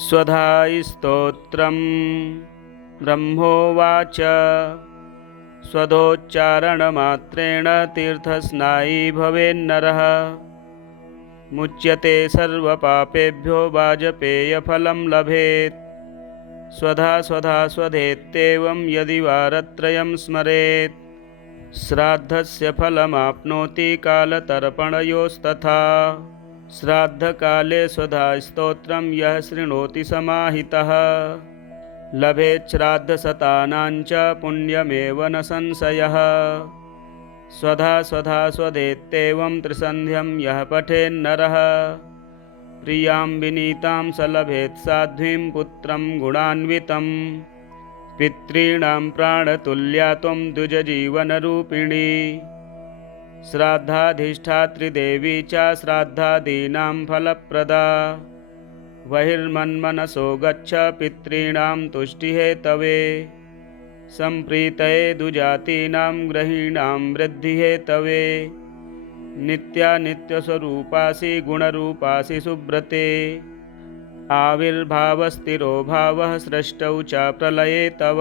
स्वधास्तोत्रम् ब्रह्मोवाच स्वधोच्चारणमात्रेण तीर्थस्नायी भवेन्नरः मुच्यते सर्वपापेभ्यो वाजपेयफलं लभेत्। स्वधा स्वधा स्वधेत्येवं यदि वारत्रयं स्मरेत् श्राद्धस्य फलमाप्नोति कालतर्पणयोस्तथा। श्राद्धकाले स्वधास्तोत्रं यः शृणोति समाहितः लभेत् श्राद्धशतानां च पुण्यमेव न संशयः। स्वधा स्वधा स्वधेत्येवं त्रिसन्ध्यं यः पठेन्नरः प्रियां विनीतां स लभेत् साध्वीं पुत्रं गुणान्वितं। पितॄणां प्राणतुल्या त्वं द्विजजीवनरूपिणी श्राद्धाधिष्ठात्री देवी च श्राद्धादीनां फलप्रदा। बहिर्मन्मनसो गच्छ पितॄणां तुष्टिहेतवे सम्प्रीतये दुजातीनां ग्रहीणां वृद्धिहेतवे। नित्यानित्यस्वरूपासि गुणरूपासि सुब्रते आविर्भावस्थिरो भावः सृष्टौ च प्रलये तव।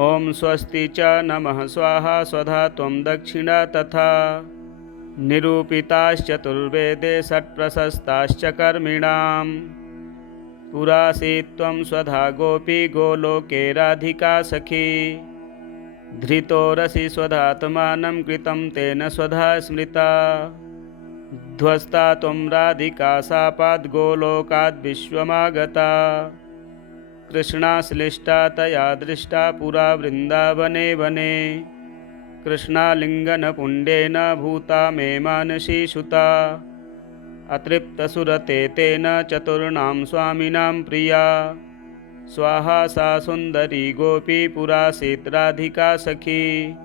ॐ स्वस्ति च नमः स्वाहा स्वधा त्वं दक्षिणा तथा निरूपिताश्चतुर्वेदे षट्प्रशस्ताश्च कर्मिणां। पुरासीत्त्वं स्वधा गोपी गोलोके राधिका सखी धृतोरसि स्वधात्मानं कृतं तेन स्वधा स्मृता। ध्वस्ता त्वं राधिका शापाद् गोलोकाद् विश्वमागता कृष्णाश्लिष्टा तया दृष्टा पुरा वृन्दावने वने। कृष्णालिङ्गनपुण्डेन भूता मे मानसी सुता अतृप्तसुरते तेन चतुर्णां स्वामिनां प्रिया। स्वाहा सा सुन्दरी गोपी पुरासीत् राधिका सखी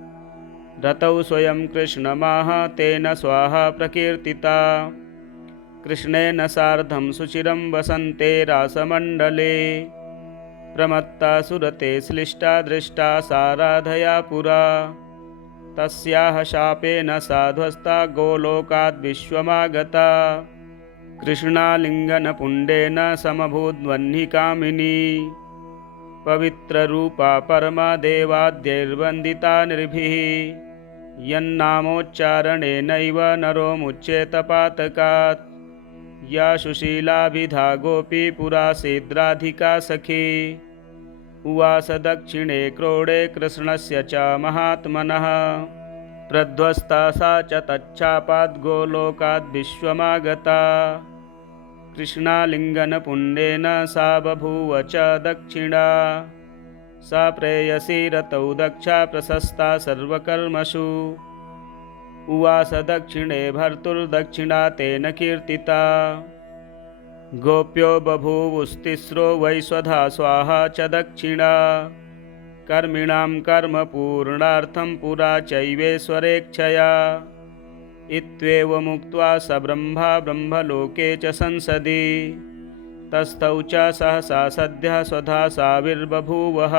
रतौ स्वयं कृष्णमाह तेन स्वाहा प्रकीर्तिता। कृष्णेन सार्धं सुचिरं वसन्ते रासमण्डले प्रमत्ता सुरते श्लिष्टा दृष्टा सा राधया पुरा। तस्याः शापेन सा ध्वस्ता गोलोकाद् विश्वमागता कृष्णालिङ्गनपुण्डेन समभूद्वह्निकामिनी। पवित्ररूपा परमा देवाद्यैर्वन्दिता नृभिः यन्नामोच्चारणेनैव नरो मुच्येत पातकात्। या सुशीलाभिधा गोपी पुरासीद्राधिका सखी उवास दक्षिणे क्रोडे कृष्णस्य च महात्मनः। प्रध्वस्ता सा च तच्छापाद् गोलोकाद् विश्वमागता कृष्णालिङ्गनपुण्डेन सा बभूव च दक्षिणा। सा प्रेयसी रतौ दक्षा प्रशस्ता सर्वकर्मसु उवास दक्षिणे भर्तुर्दक्षिणा तेन कीर्तिता। गोप्यो बभूवुस्तिस्रो वै स्वधा स्वाहा च दक्षिणा कर्मिणां कर्मपूर्णार्थं पुरा चैवेश्वरेच्छया। इत्येवमुक्त्वा स ब्रह्मा ब्रह्मलोके च संसदि तस्थौ च सहसा सद्यः स्वधा साविर्बभूवः।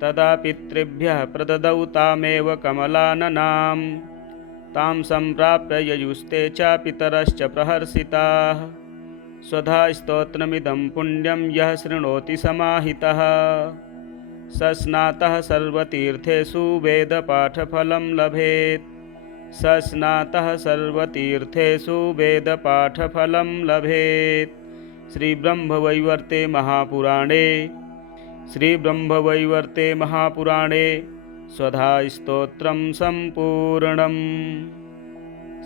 तदा पितृभ्यः प्रददौ तामेव कमलाननां तां सम्प्राप्य ययुस्ते च पितरश्च प्रहर्षिताः। स्वधा स्तोत्रमिदं पुण्यं यः शृणोति समाहितः स स्नातः सर्वतीर्थेषु वेदपाठफलं लभेत्। स स्नातः सर्वतीर्थेषु वेदपाठफलं लभेत्। श्रीब्रह्मवैवर्ते महापुराणे स्वधास्तोत्रं सम्पूर्णम्।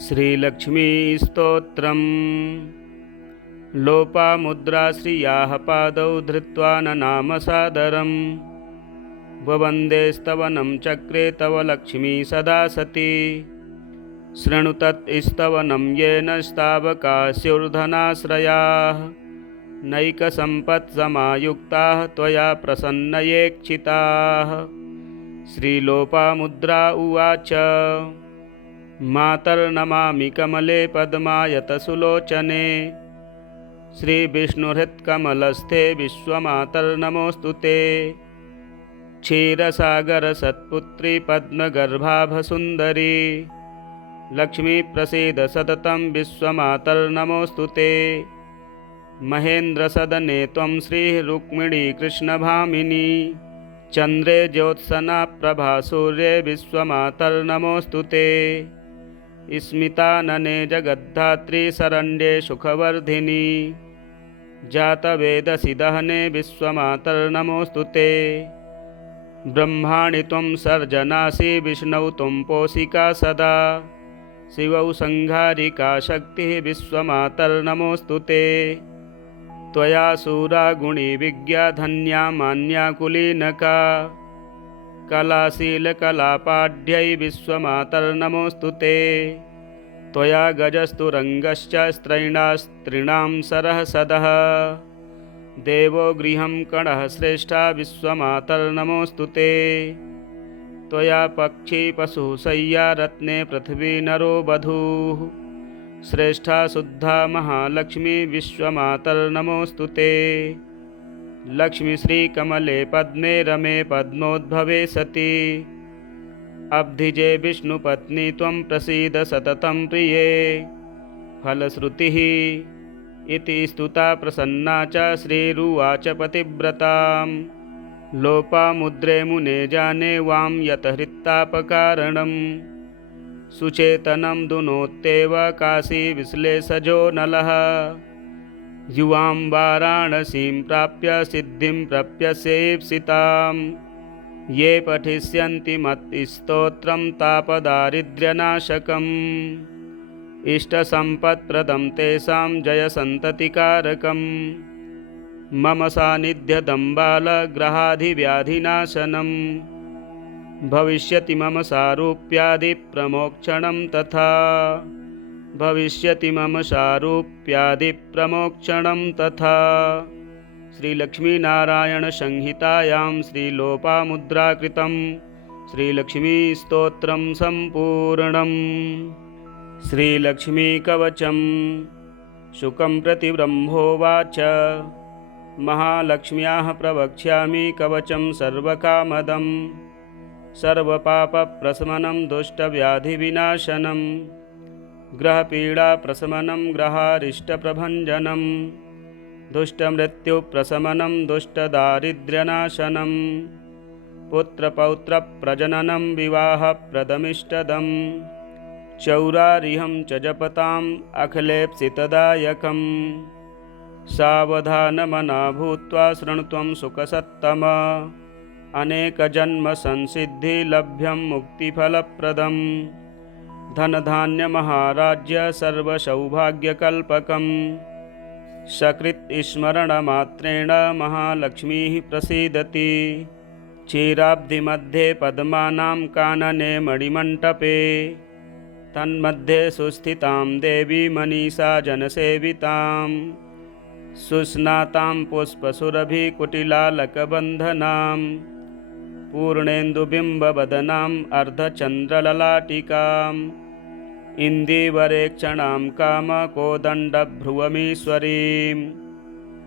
श्रीलक्ष्मीस्तोत्रम् लोपामुद्रा श्रियाः पादौ धृत्वा ननाम सादरम् ववन्दे स्तवनं चक्रे तव लक्ष्मी सदा सती। शृणु तत् स्तवनं येन स्तावकास्युर्धनाश्रयाः नैकसम्पत्समायुक्ताः त्वया प्रसन्नयेक्षिताः। श्रीलोपामुद्रा उवाच मातर्नमामि कमले पद्मायतसुलोचने श्रीविष्णुहृत्कमलस्थे विश्वमातर्नमोऽस्तु ते। क्षीरसागरसत्पुत्री पद्मगर्भाभसुन्दरी लक्ष्मी प्रसीद सततं विश्वमातर्नमोऽस्तु ते। महेन्द्रसदने त्वं श्रीरुक्मिणी कृष्णभामिनी चन्द्रे ज्योत्सना प्रभा सूर्ये विश्वमातर्नमोऽस्तु ते स्मितानने जगद्धात्री शरण्ये सुखवर्धिनी जातवेदसि दहने विश्वमातर्नमोऽस्तु ते ब्रह्माणि त्वं सर्जनासि विष्णौ त्वं पोषिका सदा शिवौ संहारिका शक्तिः विश्वमातर्नमोऽस्तु ते त्वया शूरा गुणी विज्ञा धन्या मान्या कुलीनका कलाशीलकलापाढ्यै विश्वमातर्नमोऽस्तु ते त्वया गजस्तु रङ्गश्च स्त्रैणास्त्रीणां सरः सदः देवो गृहं कणः श्रेष्ठा विश्वमातर्नमोऽस्तु ते त्वया पक्षी पशुः शय्या रत्ने पृथिवी नरो वधूः श्रेष्ठा शुद्धा महालक्ष्मी विश्वमातर्नमोऽस्तु ते लक्ष्मी श्रीकमले पद्मे रमे पद्मोद्भवे सति अब्धिजे विष्णुपत्नी त्वं प्रसीद सततं प्रिये फलश्रुतिः इति स्तुता प्रसन्ना च श्रीरुवाच पतिव्रतां लोपामुद्रे मुने जाने वां यत हृत्तापकारणं सुचेतनं दुनोत्येव काशी विश्लेषजो नलः युवां वाराणसीं प्राप्य सिद्धिं प्रप्यसेप्सितां ये पठिष्यन्ति मत्स्तोत्रं तापदारिद्र्यनाशकम् इष्टसम्पत्प्रदं तेषां जयसन्ततिकारकं मम सान्निध्यदं बालग्रहाधिव्याधिनाशनं भविष्यति मम सारूप्यादिप्रमोक्षणं तथा भविष्यति मम सारूप्यादिप्रमोक्षणं तथा। श्रीलक्ष्मीनारायणसंहितायां श्रीलोपामुद्राकृतं श्रीलक्ष्मीस्तोत्रं सम्पूर्णम्। श्रीलक्ष्मीकवचं शुकं प्रति ब्रह्मोवाच महालक्ष्म्याः प्रवक्ष्यामि कवचं सर्वकामदं सर्वपापप्रशमनं दुष्टव्याधिविनाशनं ग्रहपीडाप्रशमनं ग्रहारिष्टप्रभञ्जनं दुष्टमृत्युप्रशमनं दुष्टदारिद्र्यनाशनं पुत्रपौत्रप्रजननं विवाहप्रदमिष्टदम् चौरारिहं च जपताम् अखिलेप्सितदायकम् सावधानमना भूत्वा शृणुत्वं सुखसत्तम अनेकजन्मसंसिद्धिलभ्यं मुक्तिफलप्रदं धनधान्यमहाराज्य सर्वसौभाग्यकल्पकं सकृत् स्मरणमात्रेण महालक्ष्मीः प्रसीदति क्षीराब्धिमध्ये पद्मानां कानने मणिमण्टपे तन्मध्ये सुस्थितां देवी मनीषा जनसेवितां सुस्नातां पुष्पसुरभिकुटिलालकबन्धनां पूर्णेन्दुबिम्बवदनाम् अर्धचन्द्रललाटिकाम् इन्दीवरेक्षणां कामकोदण्डभ्रुवमीश्वरीं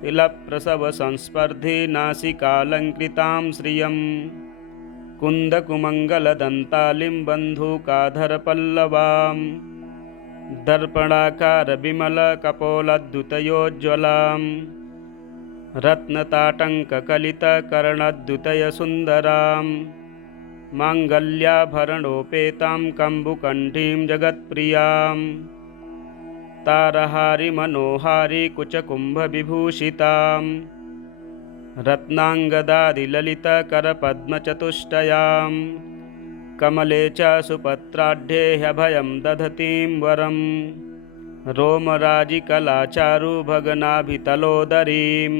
तिलप्रसवसंस्पर्धी नासिकालङ्कृतां श्रियं कुन्दकुमङ्गलदन्तालिं बन्धूकाधरपल्लवां दर्पणाकारविमलकपोलद्युतयोज्ज्वलां रत्नताटङ्ककलितकर्णद्युतयसुन्दरां माङ्गल्याभरणोपेतां कम्बुकण्ठीं जगत्प्रियां तारहारिमनोहारी कुचकुम्भविभूषितां रत्नाङ्गदादिललितकरपद्मचतुष्टयां कमले च सुपत्राढ्ये ह्यभयं दधतीं वरं रोमराजिकलाचारुभगनाभितलोदरीं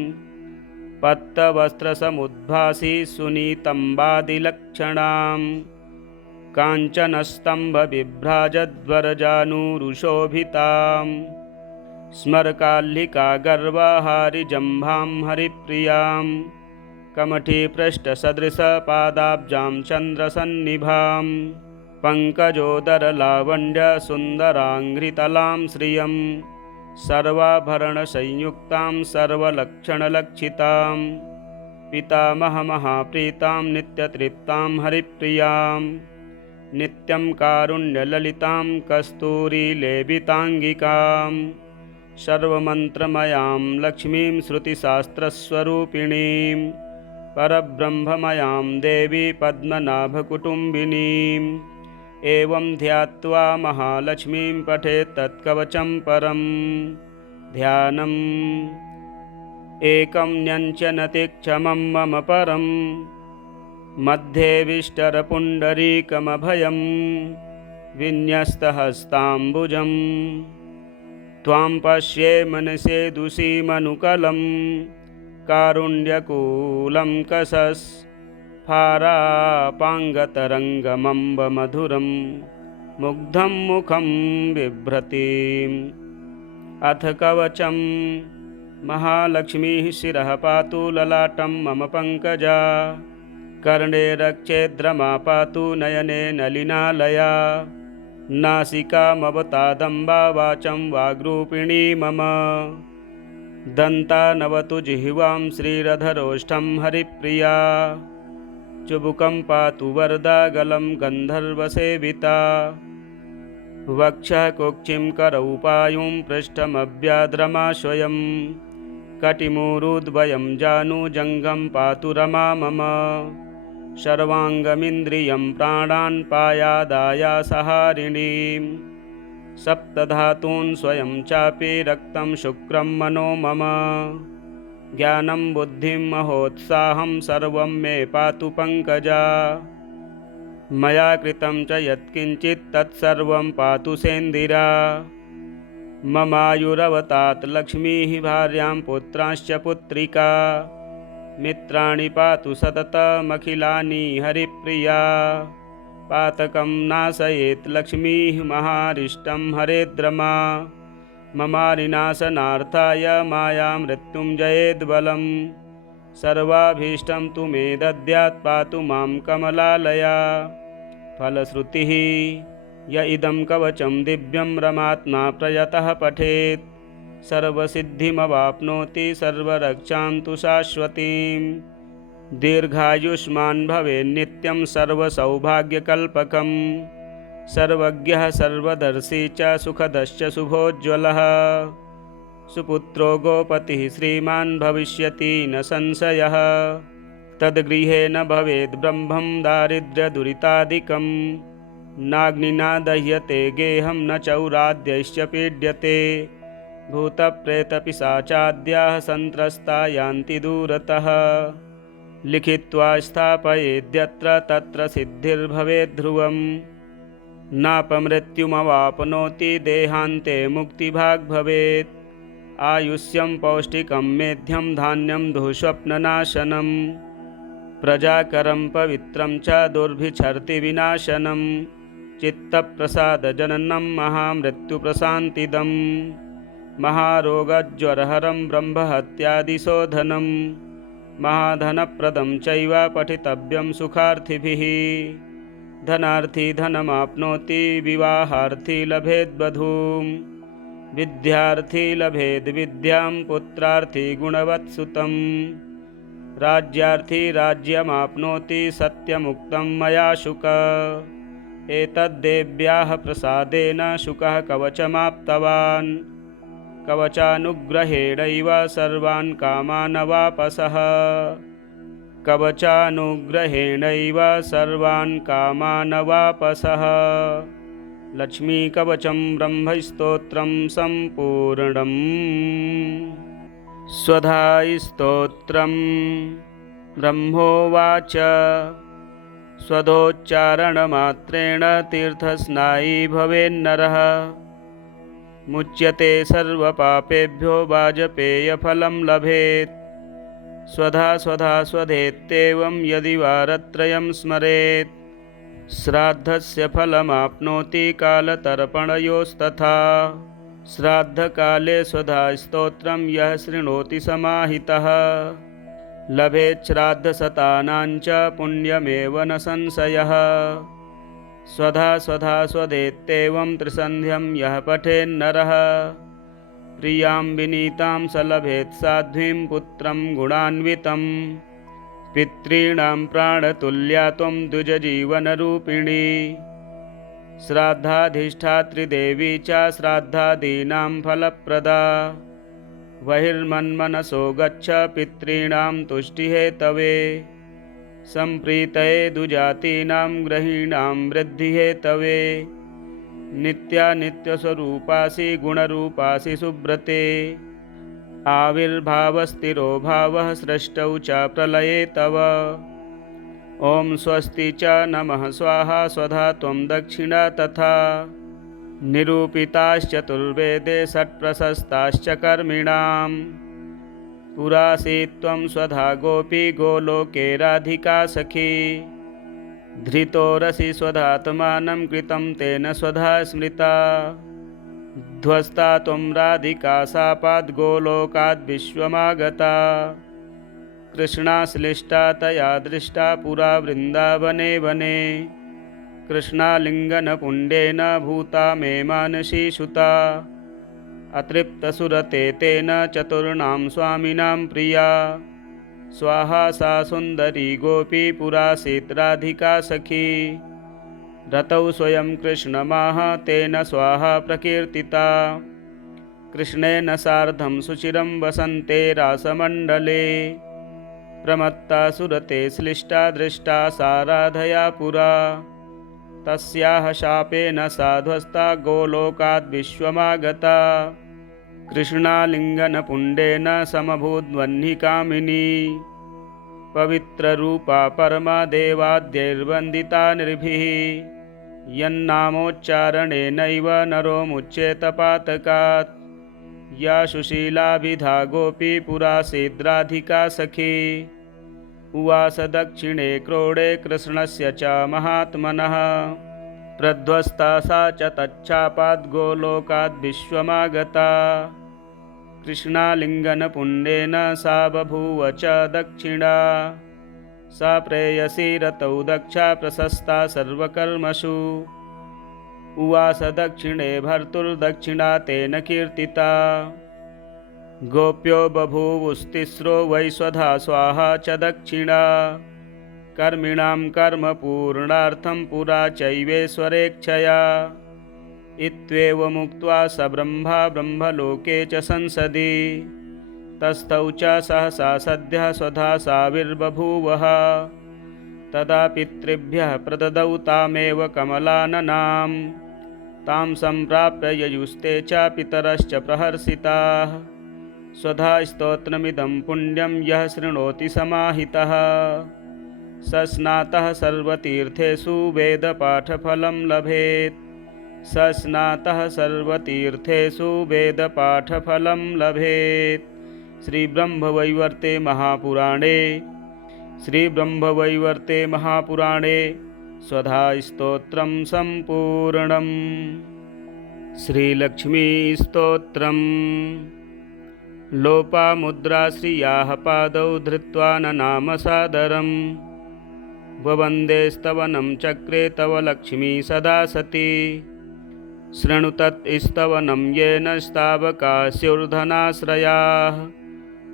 पत्तवस्त्रसमुद्भासि सुनीतम्बादिलक्षणां काञ्चनस्तम्भविभ्राजद्वरजानुरुशोभितां स्मरकाल्लिकागर्वहारिजम्भां हरिप्रियां कमठीपृष्ठसदृशपादाब्जां चन्द्रसन्निभां पङ्कजोदरलावण्यसुन्दराङ्घ्रितलां श्रियं सर्वाभरणसंयुक्तां सर्वलक्षणलक्षितां पितामहमहाप्रीतां नित्यतृप्तां हरिप्रियां नित्यं कारुण्यललितां कस्तूरीलेपिताङ्गिकां सर्वमन्त्रमयां लक्ष्मीं श्रुतिशास्त्रस्वरूपिणीं परब्रह्ममयां देवी पद्मनाभकुटुम्बिनीम् एवं ध्यात्वा महालक्ष्मीं पठेत् तत्कवचं परं ध्यानम् एकं न्यञ्चनतिक्षमं मम परं मध्ये विष्टरपुण्डरीकमभयं विन्यस्तहस्ताम्बुजम् त्वां पश्ये मनसेदुषीमनुकलं कारुण्यकूलं कसस्फारापाङ्गतरङ्गमम्बमधुरं मुग्धं मुखं बिभ्रतीम् अथ कवचं महालक्ष्मीः शिरः पातु ललाटं मम पङ्कजा कर्णे रक्षेद्रमा पातु नयने नलिनालया नासिकामवतादम्बा वाचं वाग्रूपिणी मम दन्तानवतु जिह्वां श्रीरधरोष्ठं हरिप्रिया चुबुकं पातु वरदा गलं गन्धर्वसेविता वक्षः कुक्षिं करौ पायुं पृष्ठमव्याद्रमा कटिमूरुद्वयं जानुजङ्घं पातु रमा मम सर्वाङ्गमिन्द्रियं प्राणान् पायादायासहारिणीं सप्तधातून् स्वयं चापि रक्तं शुक्रं मनो मम ज्ञानं बुद्धिं महोत्साहं सर्वं मे पातु पङ्कजा मया कृतं च यत्किञ्चित् तत्सर्वं पातु सेन्दिरा ममायुरवतात् लक्ष्मीः भार्यां पुत्रांश्च पुत्रिका मित्राणि पातु सततमखिलानि हरिप्रिया पातकं नाशयेत् लक्ष्मीः महारिष्टं हरेद्रमा ममारिनाशनार्थाय माया मृत्युञ्जयेद्बलं सर्वाभीष्टं तु मे दद्यात् पातु मां कमलालया फलश्रुतिः य इदं कवचं दिव्यं रमात्मा प्रयतः पठेत् सर्वसिद्धिमवाप्नोति सर्वरक्षां तु शाश्वतीं दीर्घायुष्मान् भवेन्नित्यं सर्वसौभाग्यकल्पकं सर्वज्ञः सर्वदर्शी च सुखदश्च शुभोज्ज्वलः सुपुत्रो गोपतिः श्रीमान् भविष्यति न संशयः तद्गृहे न भवेद् ब्रह्मं दारिद्र्यदुरितादिकं नाग्निना दह्यते गेहं न चौराद्यैश्च पीड्यते भूतप्रेतपिशाचाद्याः सन्त्रस्ता यान्ति दूरतः लिखित्वा स्थापयेद्यत्र तत्र सिद्धिर्भवेद्ध्रुवम् नापमृत्युमवाप्नोति देहान्ते मुक्तिभाग् भवेत् आयुष्यं पौष्टिकं मेध्यं धान्यं दुःस्वप्ननाशनं प्रजाकरं पवित्रं च दुर्भिक्षर्ति विनाशनं चित्तप्रसादजननं महामृत्युप्रशान्तिदं महारोगज्वरहरं ब्रह्महत्यादिशोधनं महाधनप्रदं चैव पठितव्यं सुखार्थिभिः धनार्थी धनमाप्नोति विवाहार्थी लभेद्वधूं विद्यार्थी लभेद् विद्यां पुत्रार्थी गुणवत्सुतं राज्यार्थी राज्यमाप्नोति सत्यमुक्तं मया शुक एतद्देव्याः प्रसादेन शुकः कवचमाप्तवान् कवचानुग्रहेणैव सर्वान् कामान् वापसः कवचानुग्रहेणैव सर्वान् कामान् वापसः लक्ष्मीकवचं ब्रह्मस्तोत्रं सम्पूर्णम् स्वधास्तोत्रं ब्रह्मोवाच स्वधोच्चारणमात्रेण तीर्थस्नायी भवेन्नरः मुच्यते सर्वपापेभ्यो वाजपेयफलं लभेत् स्वधा स्वधा स्वधेत्येवं यदि वारत्रयं स्मरेत् श्राद्धस्य फलमाप्नोति कालतर्पणयोस्तथा श्राद्धकाले स्वधास्तोत्रं यः शृणोति समाहितः लभेत् श्राद्धशतानां च पुण्यमेव न संशयः स्वधा स्वधा स्वधेत्येवं त्रिसन्ध्यं यः पठेन्नरः प्रियां विनीतां स लभेत् साध्वीं पुत्रं गुणान्वितं पितॄणां प्राणतुल्या त्वं द्विजजीवनरूपिणी श्राद्धाधिष्ठात्रिदेवी च श्राद्धादीनां फलप्रदा। बहिर्मन्मनसो गच्छ पितॄणां तुष्टिहेतवे। सम्प्रीतये दुजातीनां ग्रहीणां वृद्धिहेतवे। नित्यानित्यस्वरूपासि गुणरूपासि सुब्रते। आविर्भावस्थिरो भावः सृष्टौ च प्रलये तव। ॐ स्वस्ति च नमः स्वाहा स्वधा त्वं दक्षिणा तथा। निरूपिताश्चतुर्वेदे षट्प्रशस्ताश्च कर्मिणां। पुरासीत्त्वं त्वं स्वधा गोपी गोलोके राधिका सखी। धृतोरसि स्वधात्मानं कृतं तेन स्वधा स्मृता। ध्वस्ता त्वं राधिका शापाद्गोलोकाद् विश्वमागता। कृष्णाश्लिष्टा तया दृष्टा पुरा वृन्दावने वने। कृष्णालिङ्गनपुण्डेन भूता मे मानसी सुता। अतृप्तसुरते तेन चतुर्णां स्वामिनां प्रिया। स्वाहा सा सुन्दरी गोपी पुरासीत् राधिका सखी। रतौ स्वयं कृष्णमाह तेन स्वाहा प्रकीर्तिता। कृष्णेन सार्धं सुचिरं वसन्ते रासमण्डले। प्रमत्ता सुरते श्लिष्टा दृष्टा सा राधया पुरा। तस्याः शापेन सा ध्वस्ता गोलोकाद् विश्वमागता। कृष्णालिङ्गनपुण्डेन समभूद्वह्निकामिनी। पवित्ररूपा परमा देवाद्यैर्वन्दिता नृभिः। यन्नामोच्चारणेनैव नरो मुच्येत पातकात्। या सुशीलाभिधा गोपी पुरासीद् राधिका सखी। उवास दक्षिणे क्रोडे कृष्णस्य च महात्मनः। प्रध्वस्ता सा च तच्छापाद् गोलोकाद् विश्वमागता। कृष्णालिङ्गनपुण्डेन सा बभूव च दक्षिणा। सा प्रेयसी रतौ दक्षा प्रशस्ता सर्वकर्मसु। उवास दक्षिणे भर्तुर्दक्षिणा तेन कीर्तिता। गोप्यो बभूवुस्तिस्रो वै स्वधा स्वाहा च दक्षिणा। कर्मिणां कर्मपूर्णार्थं पुरा चैवेश्वरेच्छया। इत्येवमुक्त्वा स ब्रह्मा ब्रह्मलोके च संसदि। तस्थौ च सहसा सद्यः स्वधा साविर्बभूवः। तदा पितृभ्यः प्रददौ तामेव कमलाननां। तां सम्प्राप्य ययुस्ते च पितरश्च प्रहर्षिताः। स्वधा स्तोत्रमिदं पुण्यं यः शृणोति समाहितः। स स्नातः सर्वतीर्थेषु वेदपाठफलं लभेत्। स स्नातः सर्वतीर्थेषु वेदपाठफलं लभेत्। श्रीब्रह्मवैवर्ते महापुराणे स्वधा-स्तोत्रं सम्पूर्णम्। श्रीलक्ष्मीस्तोत्रम्। लोपामुद्रा श्रियाः पादौ धृत्वा ननाम सादरम्। ववन्देस्तवनं चक्रे तव लक्ष्मी सदा सती। शृणु तत् स्तवनं येन स्तावकास्युर्धनाश्रयाः।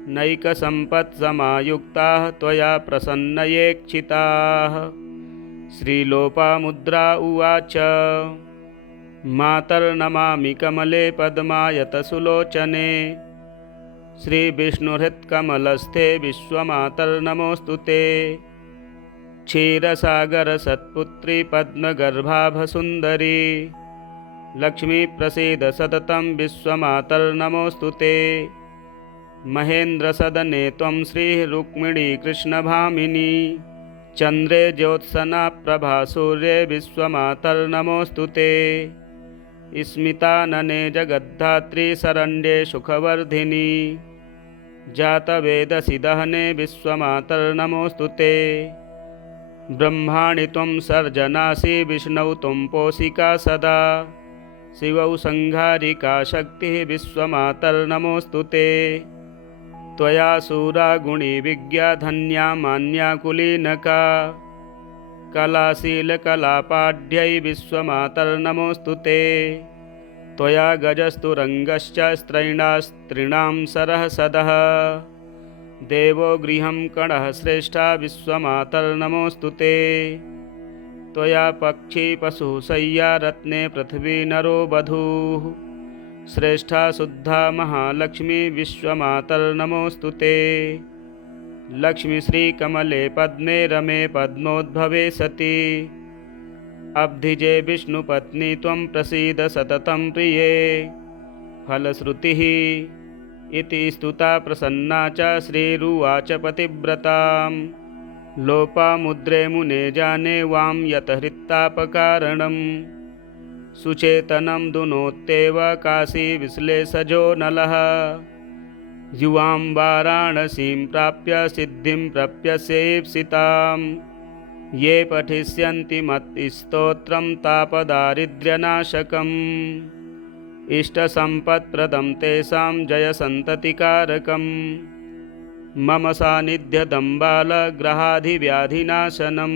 नैकसम्पत्समायुक्ताः त्वया प्रसन्नयेक्षिताः। श्रीलोपामुद्रा उवाच। मातर्नमामि कमले पद्मायतसुलोचने। श्रीविष्णुहृत्कमलस्थे विश्वमातर्नमोऽस्तु ते। क्षीरसागरसत्पुत्री पद्मगर्भाभसुन्दरी। लक्ष्मीप्रसीद सततं विश्वमातर्नमोऽस्तु ते। महेन्द्रसदने त्वं श्रीः रुक्मिणी कृष्णभामिनी। चन्द्रे ज्योत्सना प्रभा सूर्ये विश्वमातर्नमोऽस्तु ते। स्मितानने जगद्धात्री शरण्ये सुखवर्धिनी। जातवेदसि दहने विश्वमातर्नमोऽस्तु ते। ब्रह्माणि त्वं सर्जनासि विष्णौ त्वं पोषिका सदा। शिवौ संहारिका शक्तिः विश्वमातर्नमोऽस्तु ते। त्वया शूरा गुणी विज्ञा धन्या मान्या कुलीनका। कलाशीलकलापाढ्यै विश्वमातर्नमोऽस्तु ते। त्वया गजस्तु रङ्गश्च स्त्रैणास्त्रीणां सरः सदः। देवो गृहं कणः श्रेष्ठा विश्वमातर्नमोऽस्तु ते। त्वया पक्षी पशुः शय्या रत्ने पृथिवी नरो वधूः श्रेष्ठा शुद्धा महालक्ष्मी विश्वमातर्नमोऽस्तु ते। लक्ष्मीश्रीकमले पद्मे रमे पद्मोद्भवे सति अब्धिजे विष्णुपत्नी त्वं प्रसीद सततं प्रिये। फलश्रुतिः इति स्तुता प्रसन्ना च श्रीरुवाच पतिव्रतां लोपामुद्रे मुने जाने वां यत हृत्तापकारणं सुचेतनं दुनोत्येव काशी विश्लेषजो नलः युवां वाराणसीं प्राप्य सिद्धिं प्रप्यसेप्सितां ये पठिष्यन्ति मत्स्तोत्रं तापदारिद्र्यनाशकम् इष्टसम्पत्प्रदं तेषां जयसन्ततिकारकं मम सान्निध्यदं बालग्रहाधिव्याधिनाशनं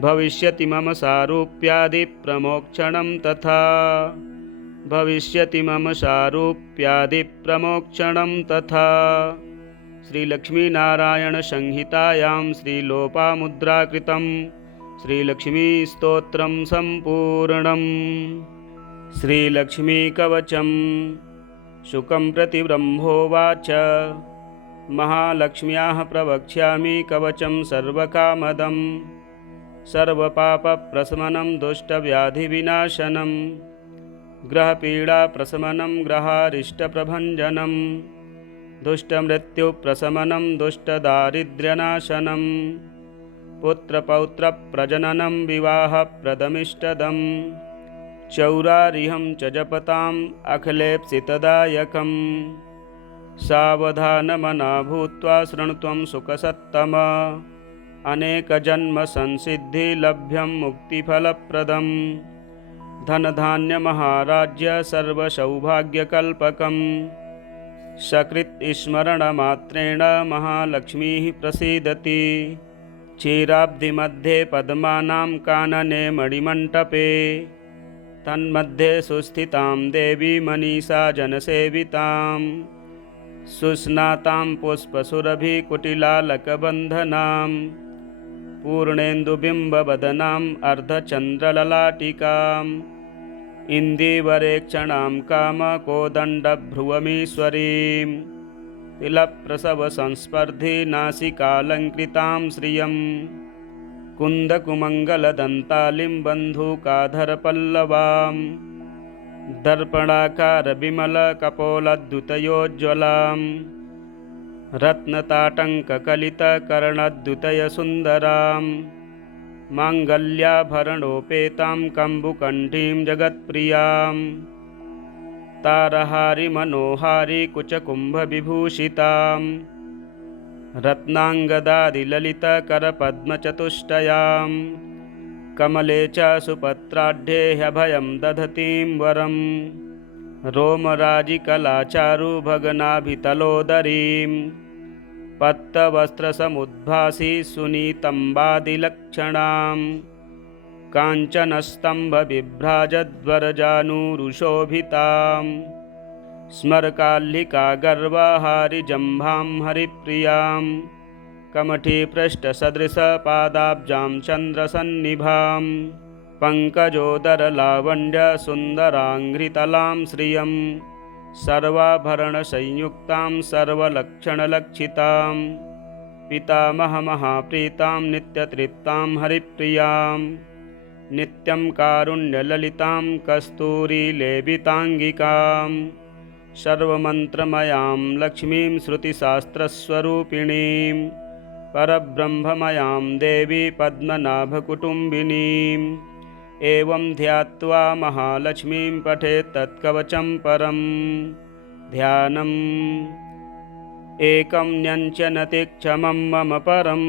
भविष्यति मम सारूप्यादिप्रमोक्षणं तथा भविष्यति मम सारूप्यादिप्रमोक्षणं तथा। श्रीलक्ष्मीनारायणसंहितायां श्रीलोपामुद्राकृतं श्रीलक्ष्मीस्तोत्रं सम्पूर्णम्। श्रीलक्ष्मीकवचं शुकं प्रति ब्रह्मोवाच महालक्ष्म्याः प्रवक्ष्यामि कवचं सर्वकामदं सर्वपापप्रशमनं दुष्टव्याधिविनाशनं ग्रहपीडाप्रशमनं ग्रहारिष्टप्रभञ्जनं दुष्टमृत्युप्रशमनं दुष्टदारिद्र्यनाशनं पुत्रपौत्रप्रजननं विवाहप्रदमिष्टदं चौरारिहं च जपताम् अखिलेप्सितदायकं सावधानमना भूत्वा शृणुत्वं सुखसत्तम अनेकजन्मसंसिद्धिलभ्यं मुक्तिफलप्रदं धनधान्यमहाराज्य सर्वसौभाग्यकल्पकं सकृत् स्मरणमात्रेण महालक्ष्मीः प्रसीदति क्षीराब्धिमध्ये पद्मानां कानने मणिमण्टपे तन्मध्ये सुस्थितां देवी मनीषा जनसेवितां सुस्नातां पुष्पसुरभिकुटिलालकबन्धनां पूर्णेन्दुबिम्बवदनाम् अर्धचन्द्रललाटिकाम् इन्दीवरेक्षणां कामकोदण्डभ्रुवमीश्वरीं तिलप्रसवसंस्पर्धी नासिकालङ्कृतां श्रियं कुन्दकुमङ्गलदन्तालिं बन्धूकाधरपल्लवां दर्पणाकारविमलकपोलद्युतयोज्ज्वलां रत्नताटङ्ककलितकर्णद्युतयसुन्दरां माङ्गल्याभरणोपेतां कम्बुकण्ठीं जगत्प्रियां तारहारिमनोहारी कुचकुम्भविभूषितां रत्नाङ्गदादिललितकरपद्मचतुष्टयां कमले च सुपत्राढ्ये ह्यभयं दधतीं वरं रोमराजिकलाचारुभगनाभितलोदरीं पत्तवस्त्रसमुद्भासि सुनीतम्बादिलक्षणां काञ्चनस्तम्भविभ्राजद्वरजानुरुशोभितां स्मरकाल्लिकागर्वहारिजम्भां हरिप्रियां कमठीपृष्ठसदृशपादाब्जां चन्द्रसन्निभां पङ्कजोदरलावण्यसुन्दराङ्घ्रितलां श्रियं सर्वाभरणसंयुक्तां सर्वलक्षणलक्षितां पितामहमहाप्रीतां नित्यतृप्तां हरिप्रियां नित्यं कारुण्यललितां कस्तूरीलेपिताङ्गिकां सर्वमन्त्रमयां लक्ष्मीं श्रुतिशास्त्रस्वरूपिणीं परब्रह्ममयां देवी पद्मनाभकुटुम्बिनीम् एवं ध्यात्वा महालक्ष्मीं पठेत् तत्कवचं परं ध्यानम् एकं न्यञ्चनतिक्षमं मम परं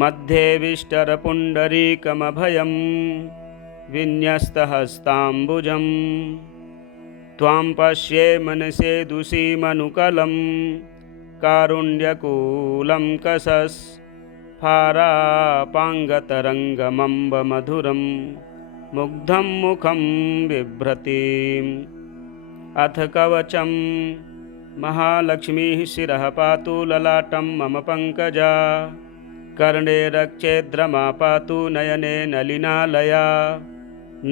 मध्ये विष्टरपुण्डरीकमभयं विन्यस्तहस्ताम्बुजं त्वां पश्ये मनसेदुषीमनुकलं कारुण्यकूलं कसस् फारापाङ्गतरङ्गमम्बमधुरं मुग्धं मुखं बिभ्रतीम् अथ कवचं महालक्ष्मीः शिरः पातु ललाटं मम पङ्कजा कर्णे रक्षेद्रमा पातु नयने नलिनालया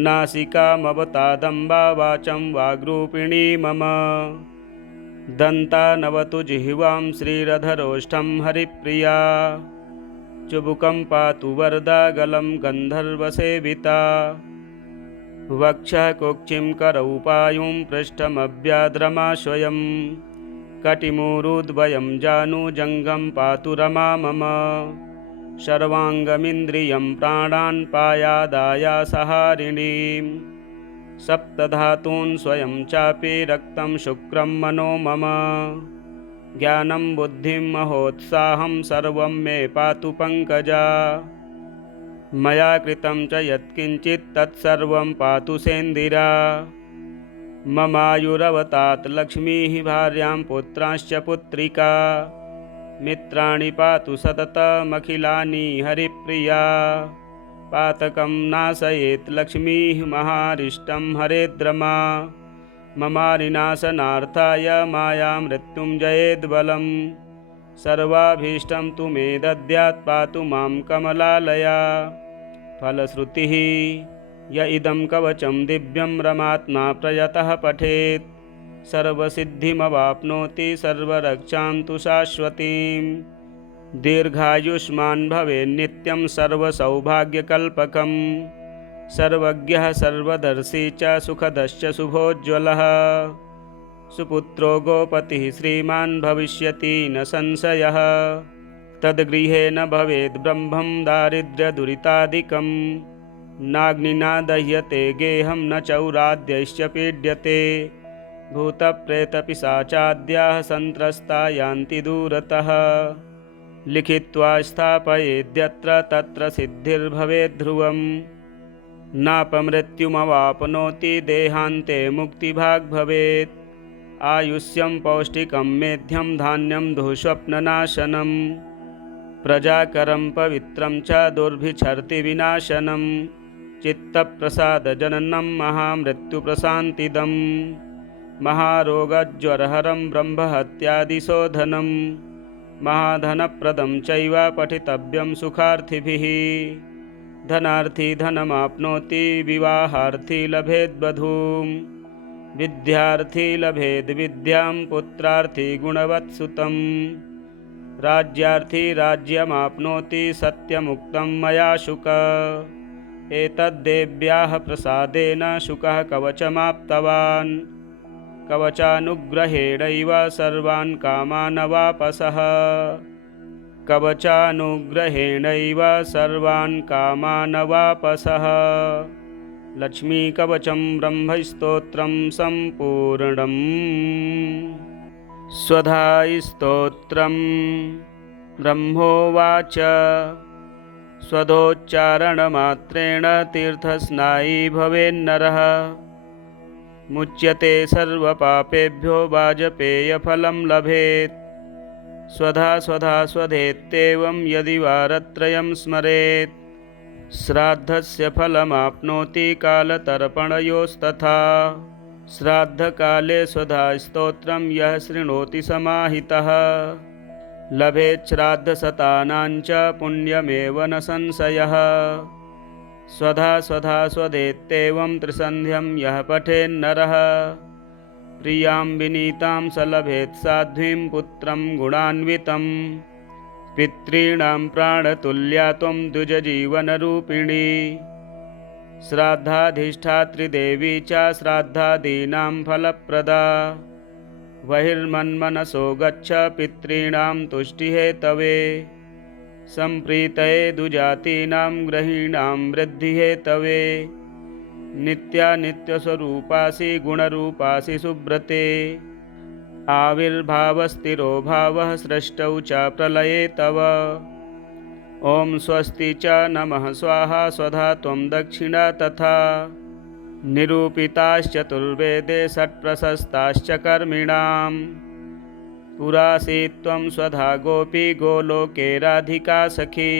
नासिकामवतादम्बा वाचं वाग्रूपिणी मम दन्ता नवतु जिह्वां श्रीरधरोष्ठं हरिप्रिया चुबुकं पातु वरदा गलं गन्धर्वसेविता वक्षः कुक्षिं करौ पायुं पृष्ठमव्याद्रमाश्वयं कटिमूरुद्वयं जानुजङ्घं पातु रमा मम सर्वाङ्गमिन्द्रियं प्राणान् पायादायासहारिणीं सप्तधातून् स्वयं चापि रक्तं शुक्रं मनो मम ज्ञानं बुद्धिं महोत्साहं सर्वं मे पातु पङ्कजा मया कृतं च यत्किञ्चित् तत्सर्वं पातु सेन्दिरा ममायुरवतात् लक्ष्मीः भार्यां पुत्रांश्च पुत्रिका मित्राणि पातु सततमखिलानि हरिप्रिया पातकं नाशयेत् लक्ष्मीः महारिष्टं हरेद्रमा ममारिनाशनार्थाय माया मृत्युञ्जयेद्बलं सर्वाभीष्टं तु मे दद्यात् पातु मां कमलालया फलश्रुतिः य इदं कवचं दिव्यं रमात्मा प्रयतः पठेत् सर्वसिद्धिमवाप्नोति सर्वरक्षां तु शाश्वतीं दीर्घायुष्मान् भवेन्नित्यं सर्वसौभाग्यकल्पकं सर्वज्ञः सर्वदर्शी च सुखदश्च शुभोज्ज्वलः सुपुत्रो गोपतिः श्रीमान् भविष्यति न संशयः तद्गृहे न भवेद् ब्रह्मं दारिद्र्यदुरितादिकं नाग्निना दह्यते गेहं न चौराद्यैश्च पीड्यते भूतप्रेतपिशाचाद्याः सन्त्रस्ता यान्ति दूरतः लिखित्वा स्थापयेद्यत्र तत्र सिद्धिर्भवेद्ध्रुवम् नापमृत्युमवाप्नोति देहान्ते मुक्तिभाग् भवेत् आयुष्यं पौष्टिकं मेध्यं धान्यं दुःस्वप्ननाशनं प्रजाकरं पवित्रं च दुर्भिक्षर्ति विनाशनं चित्तप्रसादजननं महामृत्युप्रशान्तिदं महारोगज्वरहरं ब्रह्महत्यादिशोधनं महाधनप्रदं चैव पठितव्यं सुखार्थिभिः धनार्थी धनमाप्नोति विवाहार्थी लभेद्वधूं विद्यार्थी लभेद् विद्यां पुत्रार्थी गुणवत्सुतं राज्यार्थी राज्यमाप्नोति सत्यमुक्तं मया शुक एतद्देव्याः प्रसादेन शुकः कवचमाप्तवान् कवचानुग्रहेणैव सर्वान् कामानवापसः कवचानुग्रहेणैव सर्वान् कामानवापसः लक्ष्मीकवचं ब्रह्मस्तोत्रं सम्पूर्णम् स्वधास्तोत्रं ब्रह्मोवाच स्वधोच्चारणमात्रेण तीर्थस्नायी भवेन्नरः मुच्यते सर्वपापेभ्यो वाजपेयफलं लभेत् स्वधा स्वधा स्वधेत्येवं यदि वारत्रयं स्मरेत् श्राद्धस्य फलमाप्नोति कालतर्पणयोस्तथा श्राद्धकाले स्वधा स्तोत्रं यः शृणोति समाहितः लभेत् श्राद्धशतानां च पुण्यमेव न संशयः स्वधा स्वधा स्वधेत्येवं त्रिसन्ध्यं यः पठेन्नरः प्रियां विनीतां स लभेत् साध्वीं पुत्रं गुणान्वितं पितॄणां प्राणतुल्या त्वं द्विजजीवनरूपिणी श्राद्धाधिष्ठात्री देवी च श्राद्धादीनां फलप्रदा बहिर्मन्मनसो गच्छ पितॄणां तुष्टिहेतवे सम्प्रीतये दुजातीनां ग्रहीणां वृद्धिहेतवे नित्यानित्यस्वरूपासि गुणरूपासि सुब्रते आविर्भावस्थिरो भावः सृष्टौ च प्रलये तव ॐ स्वस्ति च नमः स्वाहा स्वधा त्वं दक्षिणा तथा निरूपिताश्चतुर्वेदे षट्प्रशस्ताश्च कर्मिणां पुरासीत्त्वं स्वधा गोपी गोलोके राधिका सखी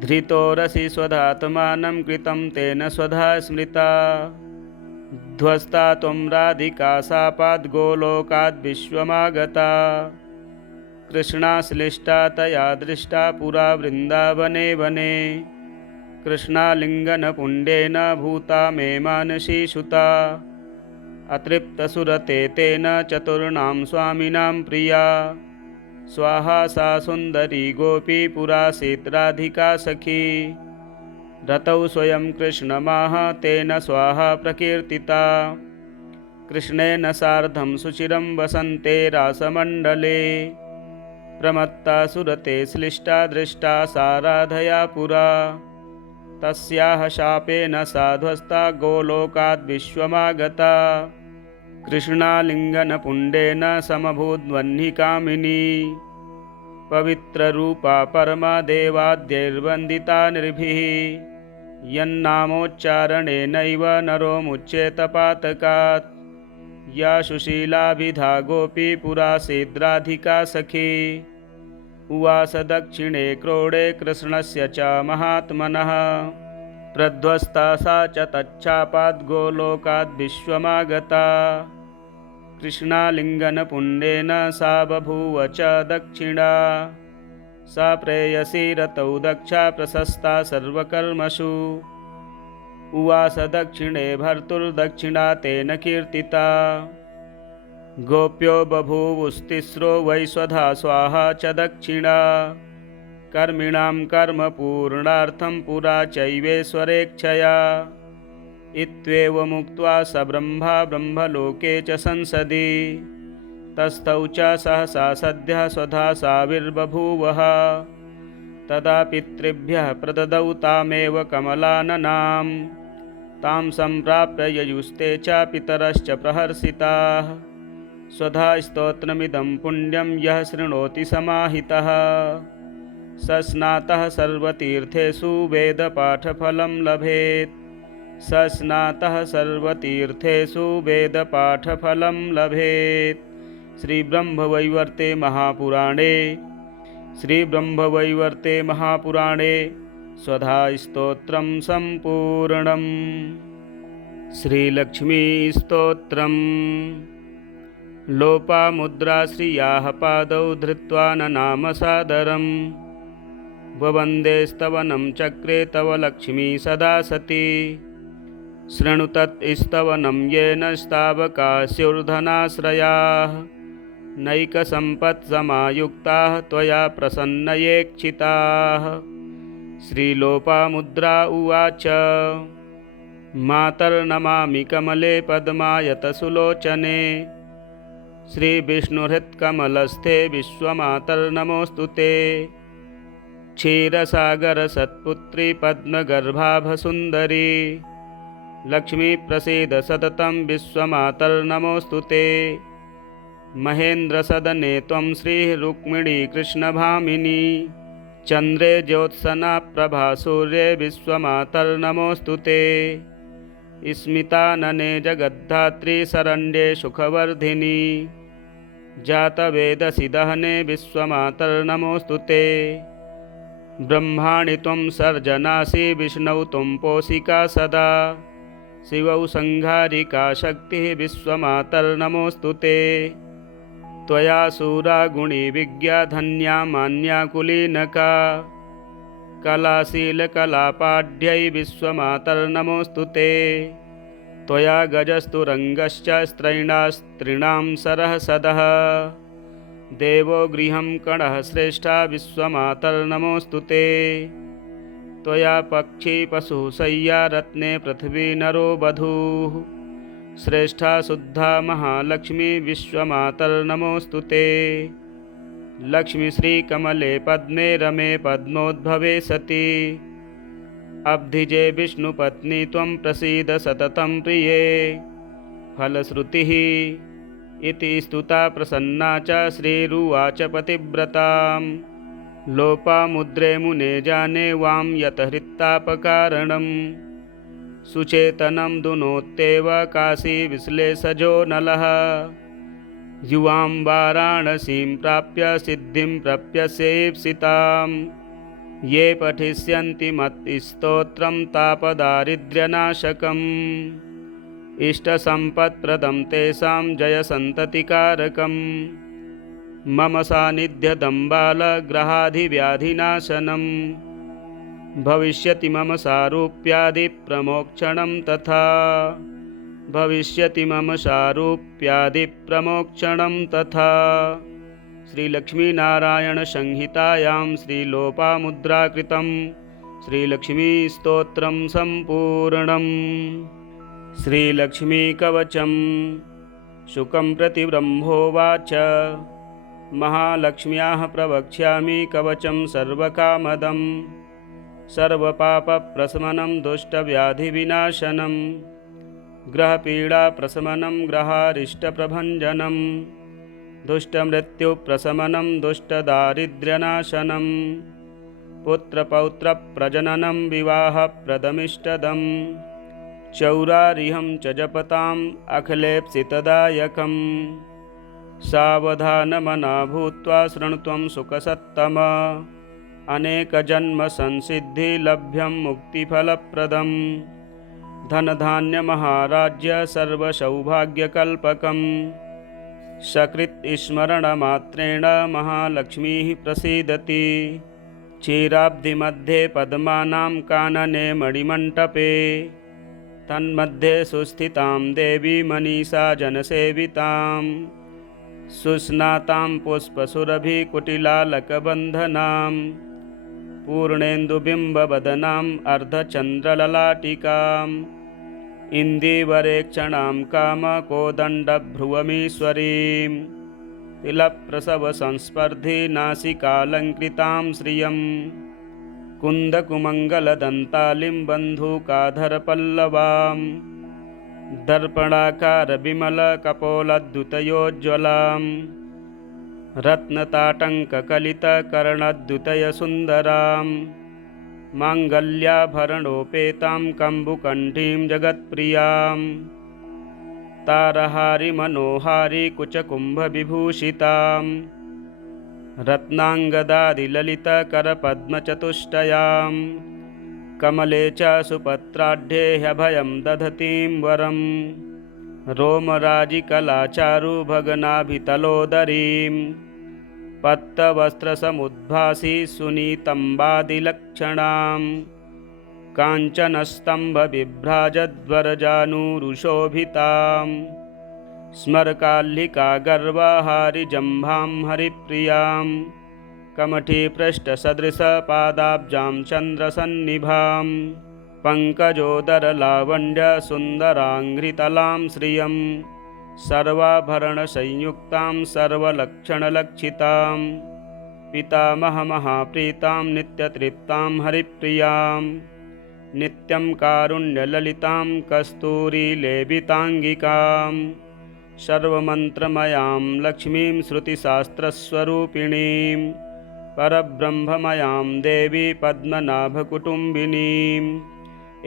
धृतोरसि स्वधात्मानं कृतं तेन स्वधा स्मृता ध्वस्ता त्वं राधिका शापाद् गोलोकाद् विश्वमागता कृष्णाश्लिष्टा तया दृष्टा पुरा वृन्दावने वने। कृष्णालिङ्गनपुण्डेन भूता मे मानसी सुता। अतृप्तसुरते तेन चतुर्णां स्वामिनां प्रिया। स्वाहा सा सुन्दरी गोपी पुरासीत् राधिका सखी। रतौ स्वयं कृष्णमाह तेन स्वाहा प्रकीर्तिता। कृष्णेन सार्धं सुचिरं वसन्ते रासमण्डले। प्रमत्ता सुरते श्लिष्टा दृष्टा सा राधया पुरा। तस्याः शापेन साध्वस्ता गोलोकाद् विश्वमागता। कृष्णालिङ्गनपुण्डेन समभूद्वह्निकामिनी। पवित्ररूपा परमा देवाद्यैर्वन्दिता नृभिः। यन्नामोच्चारणेनैव नरो मुच्येत पातकात्। या सुशीलाभिधा गोपी पुरासीद्राधिका सखी। उवास दक्षिणे क्रोडे कृष्णस्य च महात्मनः। प्रध्वस्ता सा च तच्छापाद् गोलोकाद् विश्वमागता। कृष्णालिङ्गनपुण्डेन सा बभूव च दक्षिणा। सा प्रेयसी रतौ दक्षा प्रशस्ता सर्वकर्मसु। उवास दक्षिणे भर्तुर्दक्षिणा तेन कीर्तिता। गोप्यो बभूवुस्तिस्रो वैश्वधा स्वाहा च दक्षिणा। कर्मिणां कर्मपूर्णार्थं पुरा चैवेश्वरेच्छया। इत्येवमुक्त्वा स ब्रह्मा ब्रह्मलोके च संसदि। तस्थौ च सहसा सद्यः स्वधा साविर्बभूवः। तदा पितृभ्यः प्रददौ तामेव कमलाननां। तां सम्प्राप्य ययुस्ते च पितरश्च प्रहर्षिताः। स्वधा स्तोत्रमिदं पुण्यं यः शृणोति समाहितः। स स्नातः सर्वतीर्थेषु वेदपाठफलं लभेत्। स स्नातः सर्वतीर्थेषु वेदपाठफलं लभेत्। श्रीब्रह्मवैवर्ते महापुराणे स्वधास्तोत्रं सम्पूर्णम्। श्रीलक्ष्मीस्तोत्रम्। लोपामुद्रा श्रियाः पादौ धृत्वा ननाम सादरम्। ववन्दे स्तवनं चक्रे तव लक्ष्मी सदा सती। शृणु तत्स्तवनं येन स्तावकास्युर्धनाश्रयाः। नैकसम्पत्समायुक्ताः त्वया प्रसन्नयेक्षिताः। श्रीलोपामुद्रा उवाच। मातर्नमामि कमले पद्मायतसुलोचने। श्रीविष्णुहृत्कमलस्थे विश्वमातर्नमोऽस्तु ते। क्षीरसागरसत्पुत्री पद्मगर्भाभसुन्दरी। लक्ष्मीप्रसीद सततं विश्वमातर्नमोऽस्तु ते। महेन्द्रसदने त्वं श्रीरुक्मिणी कृष्णभामिनी। चन्द्रे ज्योत्सना प्रभा सूर्ये विश्वमातर्नमोऽस्तु ते। स्मितानने जगद्धात्री शरण्ये सुखवर्धिनी। जातवेदसि दहने विश्वमातर्नमोऽस्तु ते। ब्रह्माणि त्वं सर्जनासि विष्णौ त्वं पोषिका सदा। शिवौ संहारिका शक्तिः विश्वमातर्नमोऽस्तु ते। त्वया शूरा गुणी विज्ञा धन्या मान्या कुलीनका। कलाशीलकलापाढ्यै विश्वमातर्नमोऽस्तु ते। त्वया गजस्तुरङ्गश्च स्त्रैणास्त्रीणां सरःसदः। देवो गृहं कणः श्रेष्ठा विश्वमातर्नमोऽस्तु ते। त्वया पक्षी पशुः शय्या रत्ने पृथिवी नरो वधूः। श्रेष्ठा शुद्धा महालक्ष्मी विश्वमातर्नमोऽस्तु ते। लक्ष्मी श्रीकमले पद्मे रमे पद्मोद्भवे सति। अब्धिजे विष्णुपत्नी त्वं प्रसीद सततं प्रिये। फलश्रुतिः इति स्तुता प्रसन्ना च श्रीरुवाच पतिव्रतां। लोपामुद्रे मुने जाने वां यत हृत्तापकारणं। सुचेतनं दुनोत्येव काशी विश्लेषजो नलः। युवां वाराणसीं प्राप्य सिद्धिं प्रप्यसेप्सितां। ये पठिष्यन्ति मत्स्तोत्रं तापदारिद्र्यनाशकम्। इष्टसम्पत्प्रदं तेषां जयसन्ततिकारकम्। मम सान्निध्यदं बालग्रहाधिव्याधिनाशनं भविष्यति मम सारूप्यादिप्रमोक्षणं तथा भविष्यति मम सारूप्यादिप्रमोक्षणं तथा। श्रीलक्ष्मीनारायण संहितायां श्रीलोपामुद्राकृतं श्रीलक्ष्मीस्तोत्रं सम्पूर्णम्। श्रीलक्ष्मीकवचं शुकं प्रति ब्रह्मोवाच महालक्ष्म्याः प्रवक्ष्यामि कवचं सर्वकामदं सर्वपापप्रशमनं दुष्टव्याधिविनाशनं ग्रहपीडाप्रशमनं ग्रहारिष्टप्रभञ्जनं दुष्टमृत्युप्रशमनं दुष्टदारिद्र्यनाशनं पुत्रपौत्रप्रजननं विवाहप्रदमिष्टदम् चौरारिहं च जपताम् अखिलेप्सितदायकम् सावधानमना भूत्वा शृणुत्वं सुखसत्तम अनेकजन्मसंसिद्धिलभ्यं मुक्तिफलप्रदं धनधान्यमहाराज्य सर्वसौभाग्यकल्पकं सकृत् स्मरणमात्रेण महालक्ष्मीः प्रसीदति क्षीराब्धिमध्ये पद्मानां कानने मणिमण्टपे तन्मध्ये सुस्थितां देवी मनीषा जनसेवितां सुस्नातां पुष्पसुरभिकुटिलालकबन्धनां पूर्णेन्दुबिम्बवदनाम् अर्धचन्द्रललाटिकाम् इन्दीवरेक्षणां कामकोदण्डभ्रुवमीश्वरीं तिलप्रसवसंस्पर्धी नासिकालङ्कृतां श्रियं कुन्दकुमङ्गलदन्तालिं बन्धूकाधरपल्लवां दर्पणाकारविमलकपोलद्युतयोज्ज्वलां रत्नताटङ्ककलितकर्णद्युतयसुन्दरां माङ्गल्याभरणोपेतां कम्बुकण्ठीं जगत्प्रियां तारहारिमनोहारी कुचकुम्भविभूषितां रत्नाङ्गदादिललितकरपद्मचतुष्टयां कमले च सुपत्राढ्ये ह्यभयं दधतीं वरं रोमराजिकलाचारुभगनाभितलोदरीं पत्तवस्त्रसमुद्भासि सुनीतम्बादिलक्षणां काञ्चनस्तम्भविभ्राजद्वरजानुरुशोभितां स्मरकाल्लिकागर्वहारिजम्भां हरिप्रियां कमठीपृष्ठसदृशपादाब्जां चन्द्रसन्निभां पङ्कजोदरलावण्यसुन्दराङ्घ्रितलां श्रियं सर्वाभरणसंयुक्तां सर्वलक्षणलक्षितां पितामहमहाप्रीतां नित्यतृप्तां हरिप्रियां नित्यं कारुण्यललितां कस्तूरीलेपिताङ्गिकां सर्वमन्त्रमयां लक्ष्मीं श्रुतिशास्त्रस्वरूपिणीं परब्रह्ममयां देवी पद्मनाभकुटुम्बिनीम्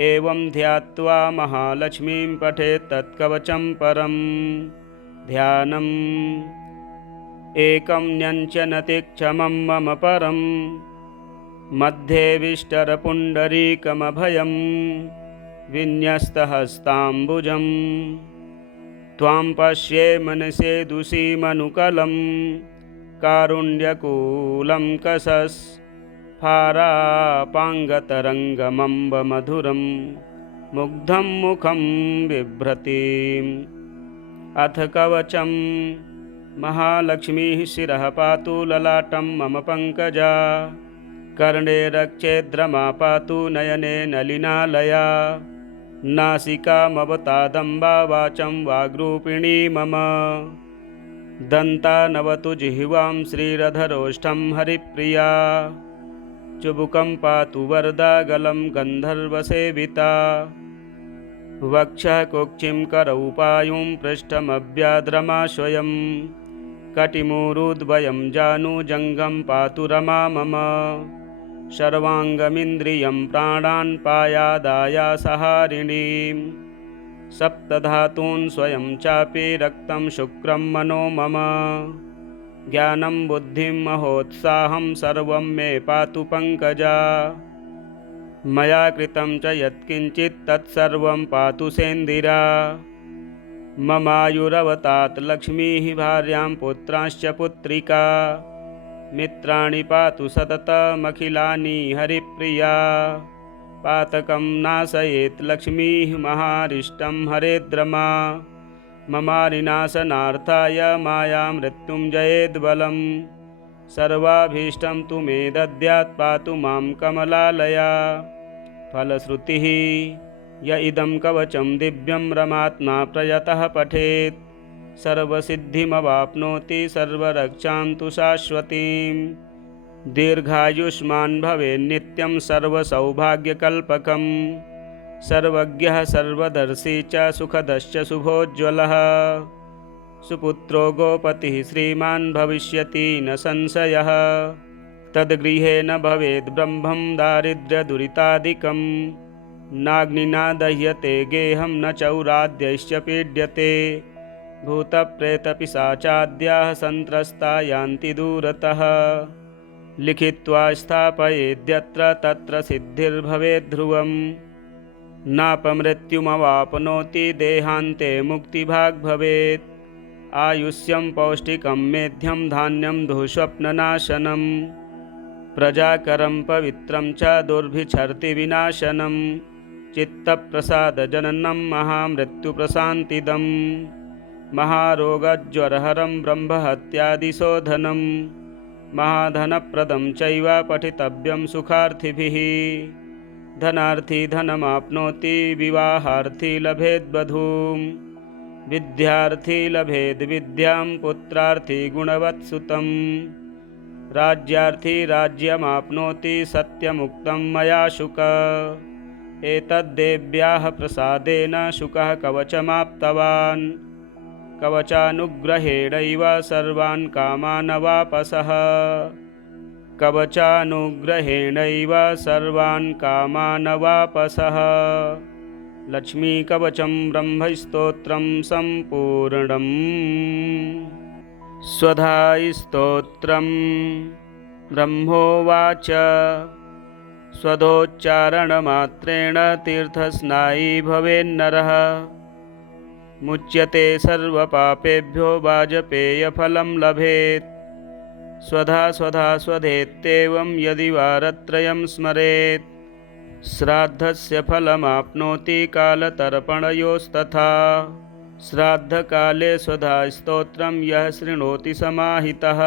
एवं ध्यात्वा महालक्ष्मीं पठेत् तत्कवचं परं ध्यानम् एकं न्यञ्चनतिक्षमं मम परं मध्ये विष्टरपुण्डरीकमभयं विन्यस्तहस्ताम्बुजं त्वां पश्ये मनसेदुषीमनुकलं कारुण्यकूलं कसस्फारापाङ्गतरङ्गमम्बमधुरं मुग्धं मुखं बिभ्रतीम् अथ कवचं महालक्ष्मीः शिरः पातु ललाटं मम पङ्कजा कर्णे रक्षेद्रमा पातु नयने नलिनालया नासिकामवतादम्बा वाचं वाग्रूपिणी मम दन्तानवतु जिह्वां श्रीरधरोष्ठं हरिप्रिया चुबुकं पातु वरदा गलं गन्धर्वसेविता वक्षः कुक्षिं करौ पायुं पृष्ठमव्याद्रमाश्वयं कटिमूरुद्वयं जानुजङ्घं पातु रमा मम सर्वाङ्गमिन्द्रियं प्राणान् पायादायासहारिणीं सप्तधातून् स्वयं चापि रक्तं शुक्रं मनो मम ज्ञानं बुद्धिं महोत्साहं सर्वं मे पातु पङ्कजा मया कृतं च यत्किञ्चित् तत्सर्वं पातु सेन्दिरा ममायुरवतात् लक्ष्मीः भार्यां पुत्रांश्च पुत्रिका मित्राणि पातु सततमखिलानि हरिप्रिया पातकं नाशयेत् लक्ष्मीः महारिष्टं हरेद्रमा ममारिनाशनार्थाय माया मृत्युञ्जयेद्बलं सर्वाभीष्टं तु मे दद्यात् पातु मां कमलालया फलश्रुतिः य इदं कवचं दिव्यं रमात्मा प्रयतः पठेत् सर्वसिद्धिमवाप्नोति सर्वरक्षां तु शाश्वतीं दीर्घायुष्मान् भवेन्नित्यं सर्वसौभाग्यकल्पकं सर्वज्ञः सर्वदर्शी च सुखदश्च शुभोज्ज्वलः सुपुत्रो गोपतिः श्रीमान् भविष्यति न संशयः तद्गृहे न भवेद् ब्रह्मं दारिद्र्यदुरितादिकं नाग्निना दह्यते गेहं न चौराद्यैश्च पीड्यते भूतप्रेतपिशाचाद्याः सन्त्रस्ता यान्ति दूरतः लिखित्वा स्थापयेद्यत्र तत्र सिद्धिर्भवेद्ध्रुवम् नापमृत्युमवाप्नोति देहान्ते मुक्तिभाग् भवेत् आयुष्यं पौष्टिकं मेध्यं धान्यं दुःस्वप्ननाशनं प्रजाकरं पवित्रं च दुर्भिक्षर्ति विनाशनं चित्तप्रसादजननं महामृत्युप्रशान्तिदं महारोगज्वरहरं ब्रह्महत्यादिशोधनं महाधनप्रदं चैव पठितव्यं सुखार्थिभिः धनार्थी धनमाप्नोति विवाहार्थी लभेद् वधूं विद्यार्थी लभेद् विद्यां पुत्रार्थी गुणवत्सुतं राज्यार्थी राज्यमाप्नोति सत्यमुक्तं मया शुक एतद्देव्याः प्रसादेन शुकः कवचमाप्तवान् कवचानुग्रहेणैव सर्वान् कामान् वापसः कवचानुग्रहेणैव सर्वान् कामान् वापसः लक्ष्मीकवचं ब्रह्मस्तोत्रं सम्पूर्णम् स्वधास्तोत्रं ब्रह्मोवाच स्वधोच्चारणमात्रेण तीर्थस्नायी भवेन्नरः मुच्यते सर्वपापेभ्यो वाजपेयफलं लभेत् स्वधा स्वधा स्वधेत्येवं यदि वारत्रयं स्मरेत् श्राद्धस्य फलमाप्नोति कालतर्पणयोस्तथा श्राद्धकाले स्वधास्तोत्रं यः शृणोति समाहितः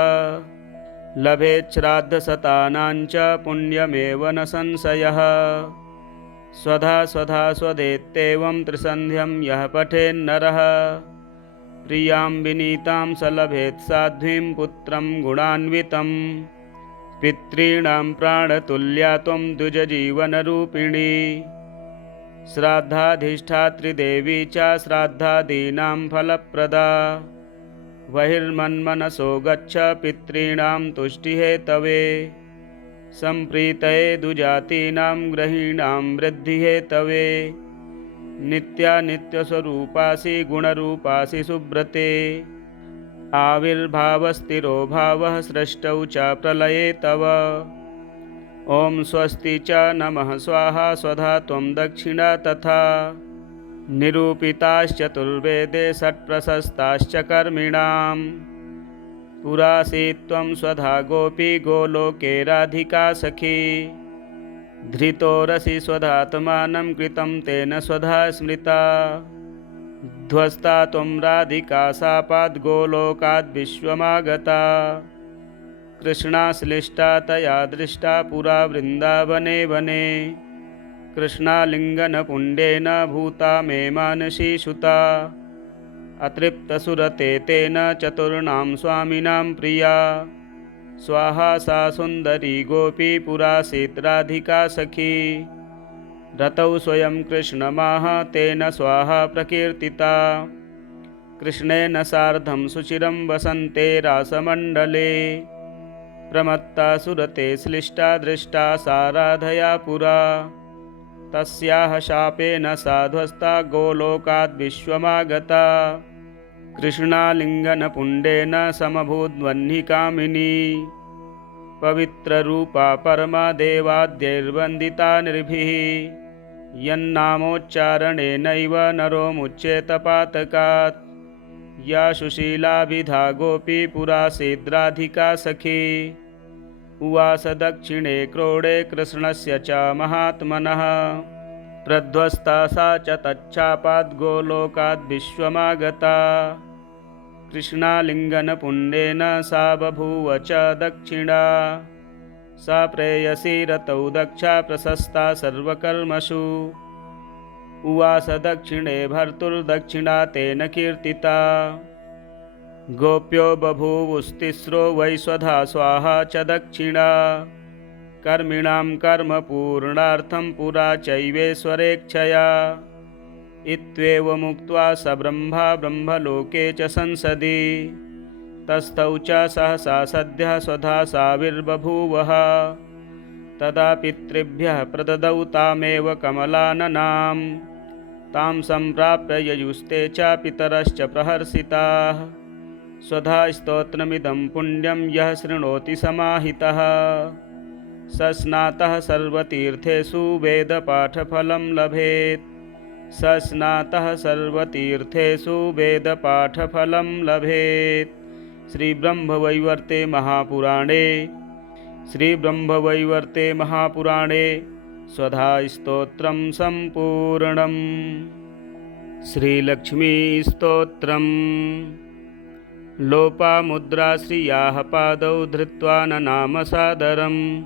लभेत् श्राद्धशतानां च पुण्यमेव न संशयः स्वधा स्वधा स्वधेत्येवं त्रिसन्ध्यं यः पठेन्नरः प्रियां विनीतां स लभेत् साध्वीं पुत्रं गुणान्वितं पितॄणां प्राणतुल्या त्वं द्विजजीवनरूपिणी श्राद्धाधिष्ठात्री देवी च श्राद्धादीनां फलप्रदा बहिर्मन्मनसो गच्छ पितॄणां तुष्टिहेतवे सम्प्रीतये दुजातीनां ग्रहीणां वृद्धिहेतवे नित्यानित्यस्वरूपासि गुणरूपासि सुब्रते आविर्भावस्थिरो भावः सृष्टौ च प्रलये तव ॐ स्वस्ति च नमः स्वाहा स्वधा त्वं दक्षिणा तथा निरूपिताश्चतुर्वेदे षट्प्रशस्ताश्च कर्मिणां पुरासीत् त्वं स्वधा गोपी गोलोके राधिका सखी धृतोरसि स्वधात्मानं कृतं तेन स्वधा स्मृता ध्वस्ता त्वं राधिका शापाद् गोलोकाद् विश्वमागता कृष्णाश्लिष्टा तया दृष्टा पुरा वृन्दावने वने कृष्णालिङ्गनपुण्डेन भूता मे मानसी सुता अतृप्तसुरते तेन चतुर्णां स्वामिनां प्रिया स्वाहा सा सुन्दरी गोपी पुरासीत् राधिका सखी रतौ स्वयं कृष्णमाह तेन स्वाहा प्रकीर्तिता कृष्णेन सार्धं सुचिरं वसन्ते रासमण्डले प्रमत्ता सुरते श्लिष्टा दृष्टा सा राधया पुरा तस्याः शापेन साध्वस्ता गोलोकाद् विश्वमागता कृष्णालिङ्गनपुण्डेन समभूद्वह्निकामिनी पवित्ररूपा परमा देवाद्यैर्वन्दिता नृभिः यन्नामोच्चारणेनैव नरो मुच्येत पातकात्। या सुशीलाभिधा गोपी पुरासीद्राधिका सखी। उवास दक्षिणे क्रोडे कृष्णस्य च महात्मनः। प्रध्वस्ता सा च तच्छापाद्गोलोकाद् विश्वमागता। कृष्णालिङ्गनपुण्येन सा बभूव च दक्षिणा। सा प्रेयसी रतौ दक्षा प्रशस्ता सर्वकर्मसु। उवास दक्षिणे भर्तुर्दक्षिणा तेन कीर्तिता। गोप्यो बभूवुस्तिस्रो वै स्वधा स्वाहा च दक्षिणा। कर्मिणां कर्मपूर्णार्थं पुरा चैवेश्वरेच्छया। इत्येवमुक्त्वा स ब्रह्मा ब्रह्मलोके च संसदि। तस्थौ च सहसा सद्यः स्वधा साविर्बभूवः। तदा पितृभ्यः प्रददौ तामेव कमलाननां। तां सम्प्राप्य ययुस्ते च पितरश्च प्रहर्षिताः। स्वधा स्तोत्रमिदं पुण्यं यः शृणोति समाहितः। स स्नातः सर्वतीर्थेषु वेदपाठफलं लभेत्। स स्नातः सर्वतीर्थेषु वेदपाठफलं लभेत्। श्रीब्रह्मवैवर्ते महापुराणे स्वधा स्तोत्रं सम्पूर्णम्। श्रीलक्ष्मीस्तोत्रम्। लोपामुद्रा श्रियाः पादौ धृत्वा ननाम सादरम्।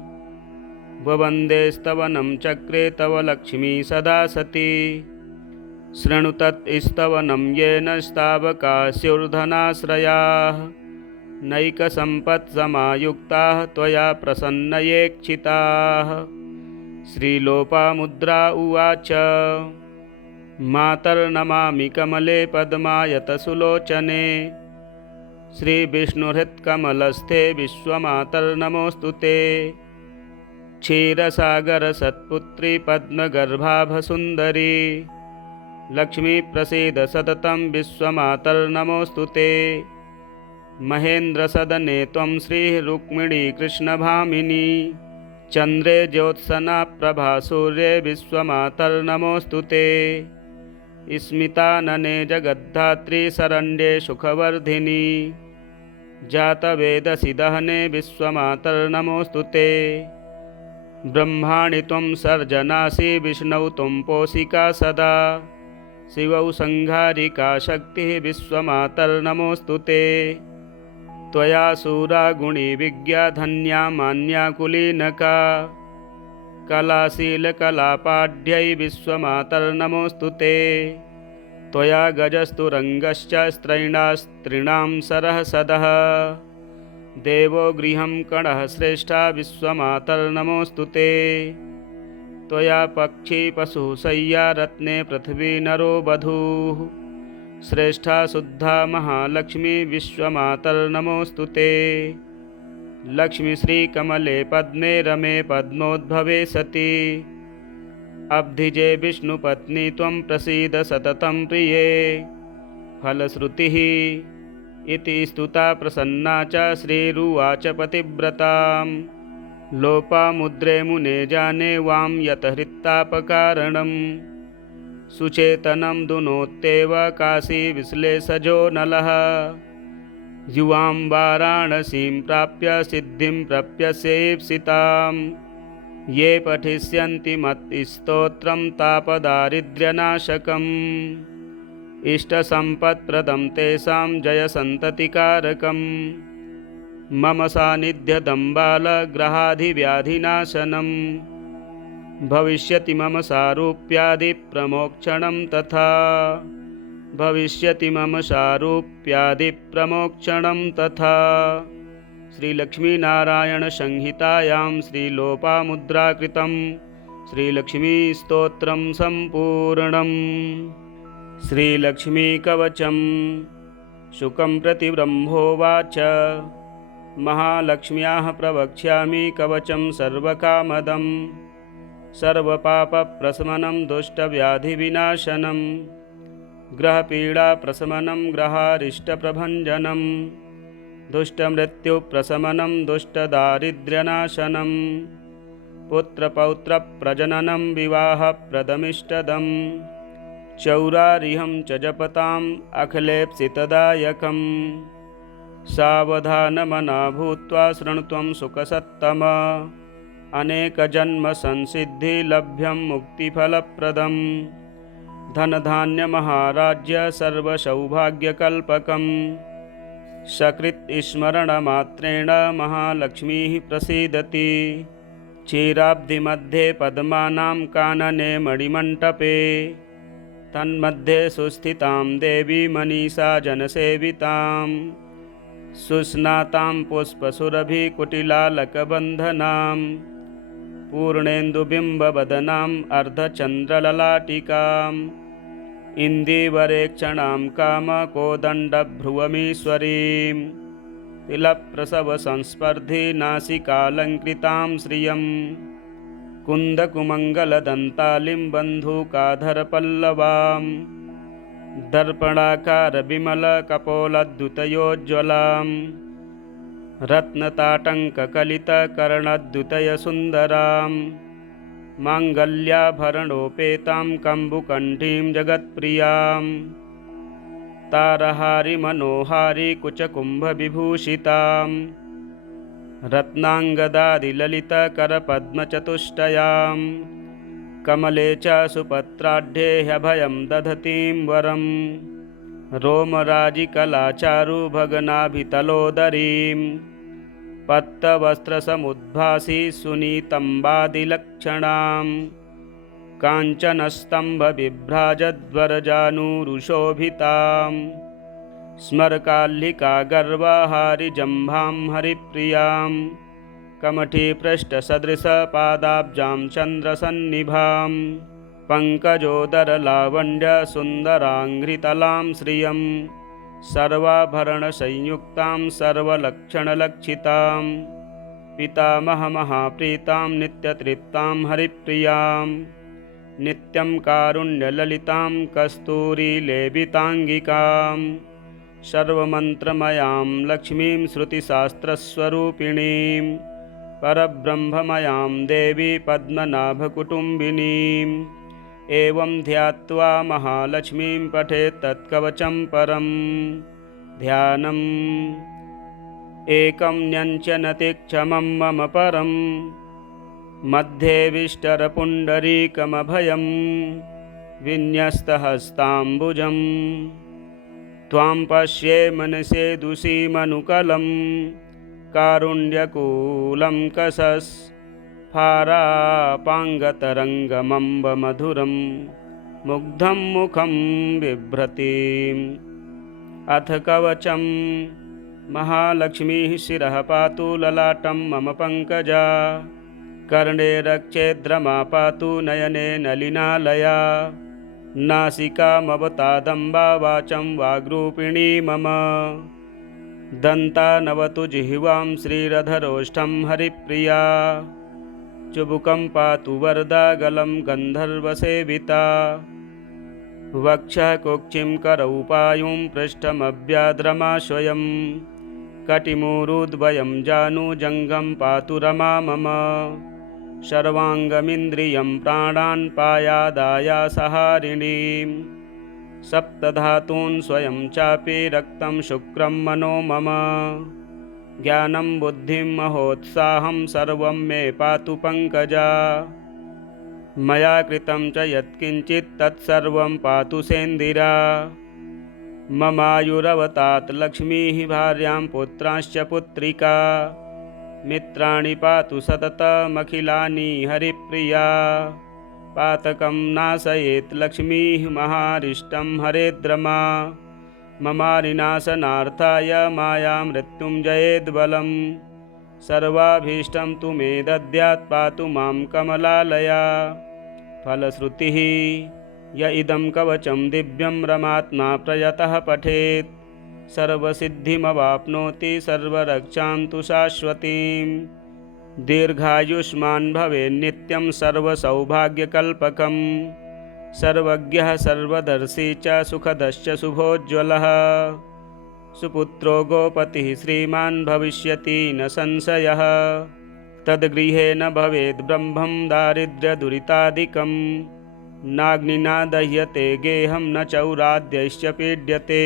ववन्देस्तवनं चक्रे तव लक्ष्मी सदा सती। शृणु तत् स्तवनं येन स्तावकास्युर्धनाश्रयाः। नैकसम्पत्समायुक्ताः त्वया प्रसन्नयेक्षिताः। श्रीलोपामुद्रा उवाच। मातर्नमामि कमले पद्मायतसुलोचने। श्रीविष्णुहृत्कमलस्थे विश्वमातर्नमोऽस्तु ते। क्षीरसागरसत्पुत्री पद्मगर्भाभसुन्दरी। लक्ष्मीप्रसीद सततं विश्वमातर्नमोऽस्तु ते। महेन्द्रसदने त्वं श्रीः रुक्मिणी कृष्णभामिनी। चन्द्रे ज्योत्सना प्रभा सूर्ये विश्वमातर्नमोऽस्तु ते। स्मितानने जगद्धात्री शरण्ये सुखवर्धिनी। जातवेदसि दहने विश्वमातर्नमोऽस्तु ते। ब्रह्माणि त्वं सर्जनासि विष्णौ त्वं पोषिका सदा। शिवौ संहारिका शक्तिः विश्वमातर्नमोऽस्तु ते। त्वया शूरा गुणी विज्ञा धन्या मान्या कुलीनका। कलाशीलकलापाढ्यै विश्वमातर्नमोऽस्तु ते। त्वया गजस्तु रङ्गश्च स्त्रैणास्त्रीणां सरः सदः। देवो गृहं कणः श्रेष्ठा विश्वमातर्नमोऽस्तु ते। त्वया पक्षी पशुः शय्या रत्ने पृथिवी नरो वधूः। श्रेष्ठा शुद्धा महालक्ष्मी विश्वमातर्नमोऽस्तु ते। लक्ष्मी श्रीकमले पद्मे रमे पद्मोद्भवे सति। अब्धिजे विष्णुपत्नी त्वं प्रसीद सततं प्रिये। फलश्रुतिः इति स्तुता प्रसन्ना च श्रीरुवाच पतिव्रताम्। लोपामुद्रे मुने जाने वां यत हृत्तापकारणम्। सुचेतनं दुनोत्येव काशी विश्लेषजो नलः। युवां वाराणसीं प्राप्य सिद्धिं प्रप्यसेप्सिताम्। ये पठिष्यन्ति मत्स्तोत्रं तापदारिद्र्यनाशकम्। इष्टसम्पत्प्रदं तेषां जयसन्ततिकारकम्। मम सान्निध्यदं बालग्रहाधिव्याधिनाशनम्। भविष्यति मम सारूप्यादिप्रमोक्षणं तथा। भविष्यति मम सारूप्यादिप्रमोक्षणं तथा। श्रीलक्ष्मीनारायणसंहितायां श्रीलोपामुद्राकृतं श्रीलक्ष्मीस्तोत्रं सम्पूर्णम्। श्रीलक्ष्मीकवचं। शुकं प्रति ब्रह्मोवाच। महालक्ष्म्याः प्रवक्ष्यामि कवचं सर्वकामदं। सर्वपापप्रशमनं दुष्टव्याधिविनाशनं। ग्रहपीडाप्रशमनं ग्रहारिष्टप्रभञ्जनं। दुष्टमृत्युप्रशमनं दुष्टदारिद्र्यनाशनं। पुत्रपौत्रप्रजननं विवाहप्रदमिष्टदम् चौरारिहं च जपताम् अखिलेप्सितदायकम् सावधानमना भूत्वा शृणुत्वं सुखसत्तम अनेकजन्मसंसिद्धिलभ्यं मुक्तिफलप्रदम् धनधान्यमहाराज्य सर्वसौभाग्यकल्पकम् सकृत् स्मरणमात्रेण महालक्ष्मीः प्रसीदति क्षीराब्धिमध्ये पद्मानां कानने मणिमण्टपे तन्मध्ये सुस्थितां देवी मनीषा जनसेवितां सुस्नातां पुष्पसुरभिकुटिलालकबन्धनां पूर्णेन्दुबिम्बवदनाम् अर्धचन्द्रललाटिकाम् इन्दीवरेक्षणां कामकोदण्डभ्रुवमीश्वरीं तिलप्रसवसंस्पर्धिनासिकालङ्कृतां श्रियं कुन्दकुमङ्गलदन्तालिं बन्धूकाधरपल्लवां दर्पणाकारविमलकपोलद्युतयोज्ज्वलां रत्नताटङ्ककलितकर्णद्युतयसुन्दरां माङ्गल्याभरणोपेतां कम्बुकण्ठीं जगत्प्रियां तारहारिमनोहारी कुचकुम्भविभूषितां रत्नाङ्गदादिललितकरपद्मचतुष्टयां कमले च सुपत्राढ्ये ह्यभयं दधतीं वरं रोमराजिकलाचारुभगनाभितलोदरीं पत्तवस्त्रसमुद्भासि सुनीतम्बादिलक्षणां काञ्चनस्तम्भविभ्राजद्वरजानुरुशोभितां स्मरकाल्लिकागर्वहारिजम्भां हरिप्रियां कमठीपृष्ठसदृशपादाब्जां चन्द्रसन्निभां पङ्कजोदरलावण्यसुन्दराङ्घ्रितलां श्रियं सर्वाभरणसंयुक्तां सर्वलक्षणलक्षितां पितामहमहाप्रीतां नित्यतृप्तां हरिप्रियां नित्यं कारुण्यललितां कस्तूरीलेपिताङ्गिकां सर्वमन्त्रमयां लक्ष्मीं श्रुतिशास्त्रस्वरूपिणीं परब्रह्ममयां देवी पद्मनाभकुटुम्बिनीम् एवं ध्यात्वा महालक्ष्मीं पठेत् तत्कवचं परं ध्यानम् एकं न्यञ्चनतिक्षमं मम परं मध्ये विष्टरपुण्डरीकमभयं विन्यस्तहस्ताम्बुजं त्वां पश्ये मनसेदुषीमनुकलं कारुण्यकूलं कसस् फारापाङ्गतरङ्गमम्बमधुरं मुग्धं मुखं बिभ्रतीम् अथ कवचं महालक्ष्मीः शिरः पातु ललाटं मम पङ्कजा कर्णे रक्षेद्रमा पातु नयने नलिनालया नासिकामवतादम्बा वाचं वाग्रूपिणी मम दन्ता नवतु जिह्वां श्रीरधरोष्ठं हरिप्रिया चुबुकं पातु वरदागलं गन्धर्वसेविता वक्षः कुक्षिं करौ पायुं पृष्ठमव्याद्रमाश्वयं कटिमूरुद्वयं जानुजङ्घं पातु रमा मम सर्वाङ्गमिन्द्रियं प्राणान् पायादायासहारिणीं सप्तधातून् स्वयं चापि रक्तं शुक्रं मनो मम ज्ञानं बुद्धिं महोत्साहं सर्वं मे पातु पङ्कजा मया कृतं च यत्किञ्चित् तत्सर्वं पातु सेन्दिरा ममायुरवतात् लक्ष्मीः भार्यां पुत्रांश्च पुत्रिका मित्राणि पातु सततमखिलानि हरिप्रिया पातकं नाशयेत् लक्ष्मीः महारिष्टं हरेद्रमा ममारिनाशनार्थाय माया मृत्युञ्जयेद्बलं सर्वाभीष्टं तु मे दद्यात् पातु मां कमलालया फलश्रुतिः य इदं कवचं दिव्यं रमात्मा प्रयतः पठेत् सर्वसिद्धिमवाप्नोति सर्वरक्षां तु शाश्वतीं दीर्घायुष्मान् भवेन्नित्यं सर्वसौभाग्यकल्पकं सर्वज्ञः सर्वदर्शी च सुखदश्च शुभोज्ज्वलः सुपुत्रो गोपतिः श्रीमान् भविष्यति न संशयः तद्गृहे न भवेद् ब्रह्मं दारिद्र्यदुरितादिकं नाग्निना दह्यते गेहं न चौराद्यैश्च पीड्यते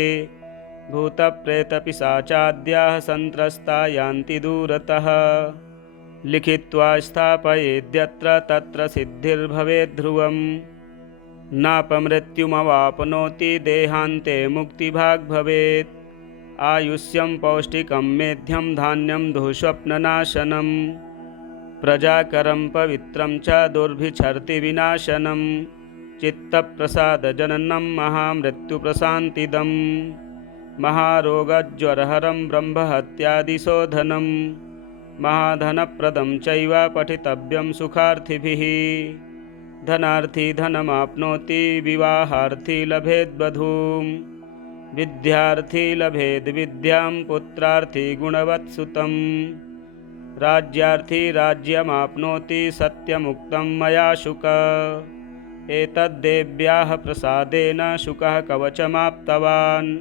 भूतप्रेतपिशाचाद्याः सन्त्रस्ता यान्ति दूरतः लिखित्वा स्थापयेद्यत्र तत्र सिद्धिर्भवेत् ध्रुवम् नापमृत्युमवाप्नोति देहान्ते मुक्तिभाग् भवेत् आयुष्यं पौष्टिकं मेध्यं धान्यं दुःस्वप्ननाशनं प्रजाकरं पवित्रं च दुर्भिक्षर्ति विनाशनं चित्तप्रसादजननं महामृत्युप्रशान्तिदं महारोगज्वरहरं ब्रह्महत्यादिशोधनं महाधनप्रदं चैव पठितव्यं सुखार्थिभिः धनार्थी धनमाप्नोति विवाहार्थी लभेद् वधूं विद्यार्थी लभेद् विद्यां पुत्रार्थी गुणवत्सुतं राज्यार्थी राज्यमाप्नोति सत्यमुक्तं मया शुक एतद्देव्याः प्रसादेन शुकः कवचमाप्तवान्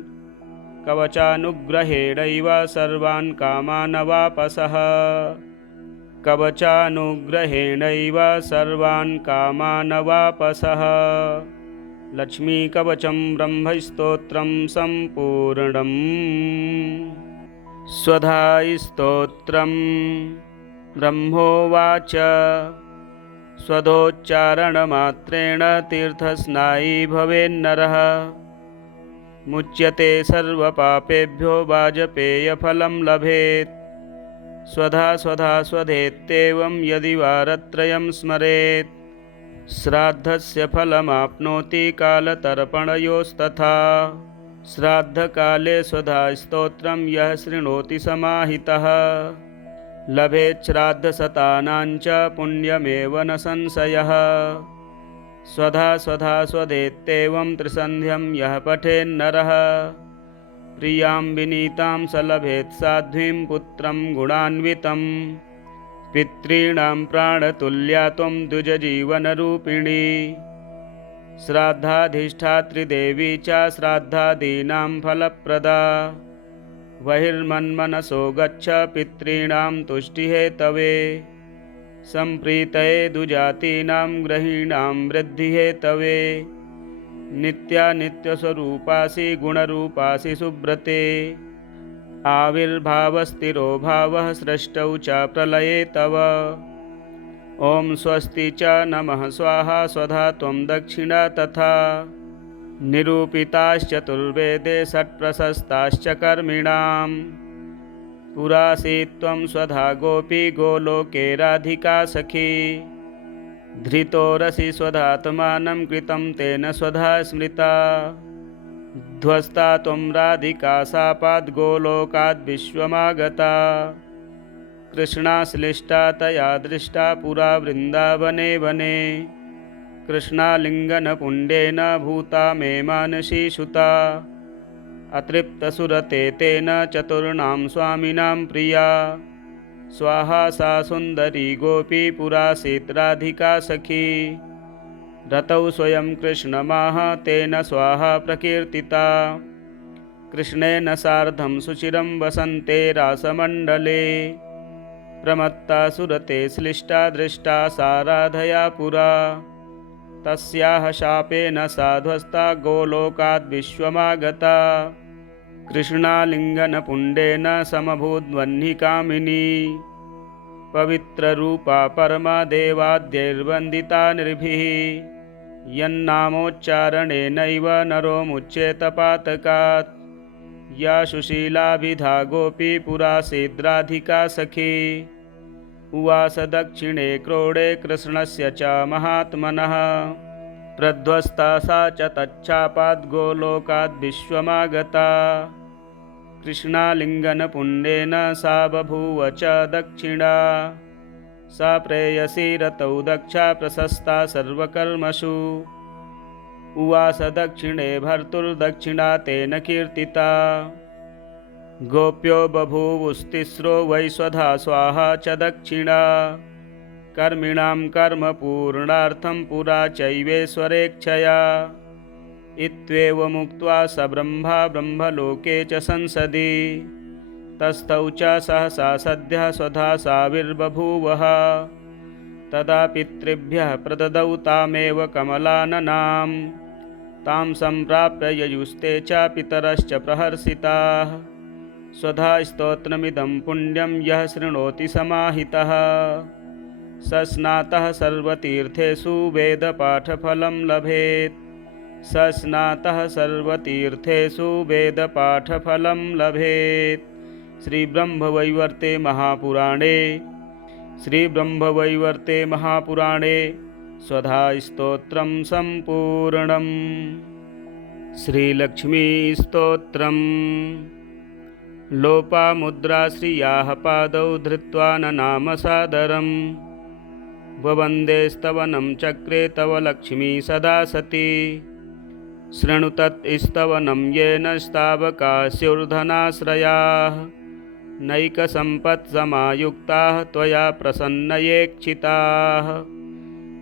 कवचानुग्रहेणैव सर्वान् कामान् अवापसः कवचानुग्रहेणैव सर्वान् कामान् अवापसः लक्ष्मीकवचं ब्रह्मस्तोत्रं सम्पूर्णम् स्वधास्तोत्रं ब्रह्मोवाच स्वधोच्चारणमात्रेण तीर्थस्नायी भवेन्नरः मुच्यते सर्वपापेभ्यो वाजपेयफलं लभेत् स्वधा स्वधा स्वधेत्येवं यदि वारत्रयं स्मरेत् श्राद्धस्य फलमाप्नोति कालतर्पणयोस्तथा श्राद्धकाले स्वधा स्तोत्रं यः शृणोति समाहितः लभेत् श्राद्धशतानां च पुण्यमेव न संशयः स्वधा स्वधा स्वधेत्येवं त्रिसन्ध्यं यः पठेन्नरः प्रियां विनीतां स लभेत् साध्वीं पुत्रं गुणान्वितं पितॄणां प्राणतुल्या त्वं द्विजजीवनरूपिणी श्राद्धाधिष्ठात्री देवी च श्राद्धादीनां फलप्रदा बहिर्मन्मनसो गच्छ पितॄणां तुष्टिहेतवे सम्प्रीतये दुजातीनां ग्रहीणां वृद्धिहेतवे नित्यानित्यस्वरूपासि गुणरूपासि सुब्रते आविर्भावस्थिरो भावः सृष्टौ च प्रलये तव ॐ स्वस्ति च नमः स्वाहा स्वधा त्वं दक्षिणा तथा निरूपिताश्चतुर्वेदे षट्प्रशस्ताश्च कर्मिणां पुरासीत्त्वं स्वधा गोपी गोलोके राधिका सखी धृतोरसि स्वधात्मानं कृतं तेन स्वधा स्मृता ध्वस्ता त्वं राधिका शापाद् गोलोकाद् विश्वमागता कृष्णाश्लिष्टा तया दृष्टा पुरा वृन्दावने वने कृष्णालिङ्गनपुण्डेन भूता मे मानसी सुता अतृप्तसुरते तेन चतुर्णां स्वामिनां प्रिया स्वाहा सा सुन्दरी गोपी पुरासीत् राधिका सखी रतौ स्वयं कृष्णमाह तेन स्वाहा प्रकीर्तिता कृष्णेन सार्धं सुचिरं वसन्ते रासमण्डले प्रमत्ता सुरते श्लिष्टा दृष्टा सा राधया पुरा तस्याः शापेन साध्वस्ता गोलोकाद् विश्वमागता कृष्णालिङ्गनपुण्डेन समभूद्वह्निकामिनी पवित्ररूपा परमा देवाद्यैर्वन्दिता नृभिः यन्नामोच्चारणेनैव नरो मुच्येत पातकात् या सुशीलाभिधा गोपी पुरासीद् राधिका सखी उवास दक्षिणे क्रोडे कृष्णस्य च महात्मनः प्रध्वस्ता सा च तच्छापाद् गोलोकाद् विश्वमागता कृष्णालिङ्गनपुण्डेन सा बभूव च दक्षिणा सा प्रेयसी रतौ दक्षा प्रशस्ता सर्वकर्मसु उवास दक्षिणे भर्तुर्दक्षिणा तेन कीर्तिता गोप्यो बभूवुस्तिस्रो वै स्वधा स्वाहा च दक्षिणा कर्मिणां कर्मपूर्णार्थं पुरा चैवेश्वरेच्छया इत्येवमुक्त्वा स ब्रह्मा ब्रह्मलोके च संसदि तस्थौ च सहसा सद्यः स्वधा साविर्बभूवः। तदा पितृभ्यः प्रददौ तामेव कमलाननां। तां सम्प्राप्य ययुस्ते च पितरश्च प्रहर्षिताः। स्वधा स्तोत्रमिदं पुण्यं यः शृणोति समाहितः। स स्नातः सर्वतीर्थेषु वेदपाठफलं लभेत्। स स्नातः सर्वतीर्थेषु वेदपाठफलं लभेत्। श्रीब्रह्मवैवर्ते महापुराणे स्वधास्तोत्रं सम्पूर्णम्। श्रीलक्ष्मीस्तोत्रम्। लोपामुद्रा श्रियाः पादौ धृत्वा ननाम सादरम्। ववन्दे स्तवनं चक्रे तव लक्ष्मी सदा सती। शृणु तत् स्तवनं येन स्तावकास्युर्धनाश्रयाः। नैकसम्पत्समायुक्ताः त्वया प्रसन्नयेक्षिताः।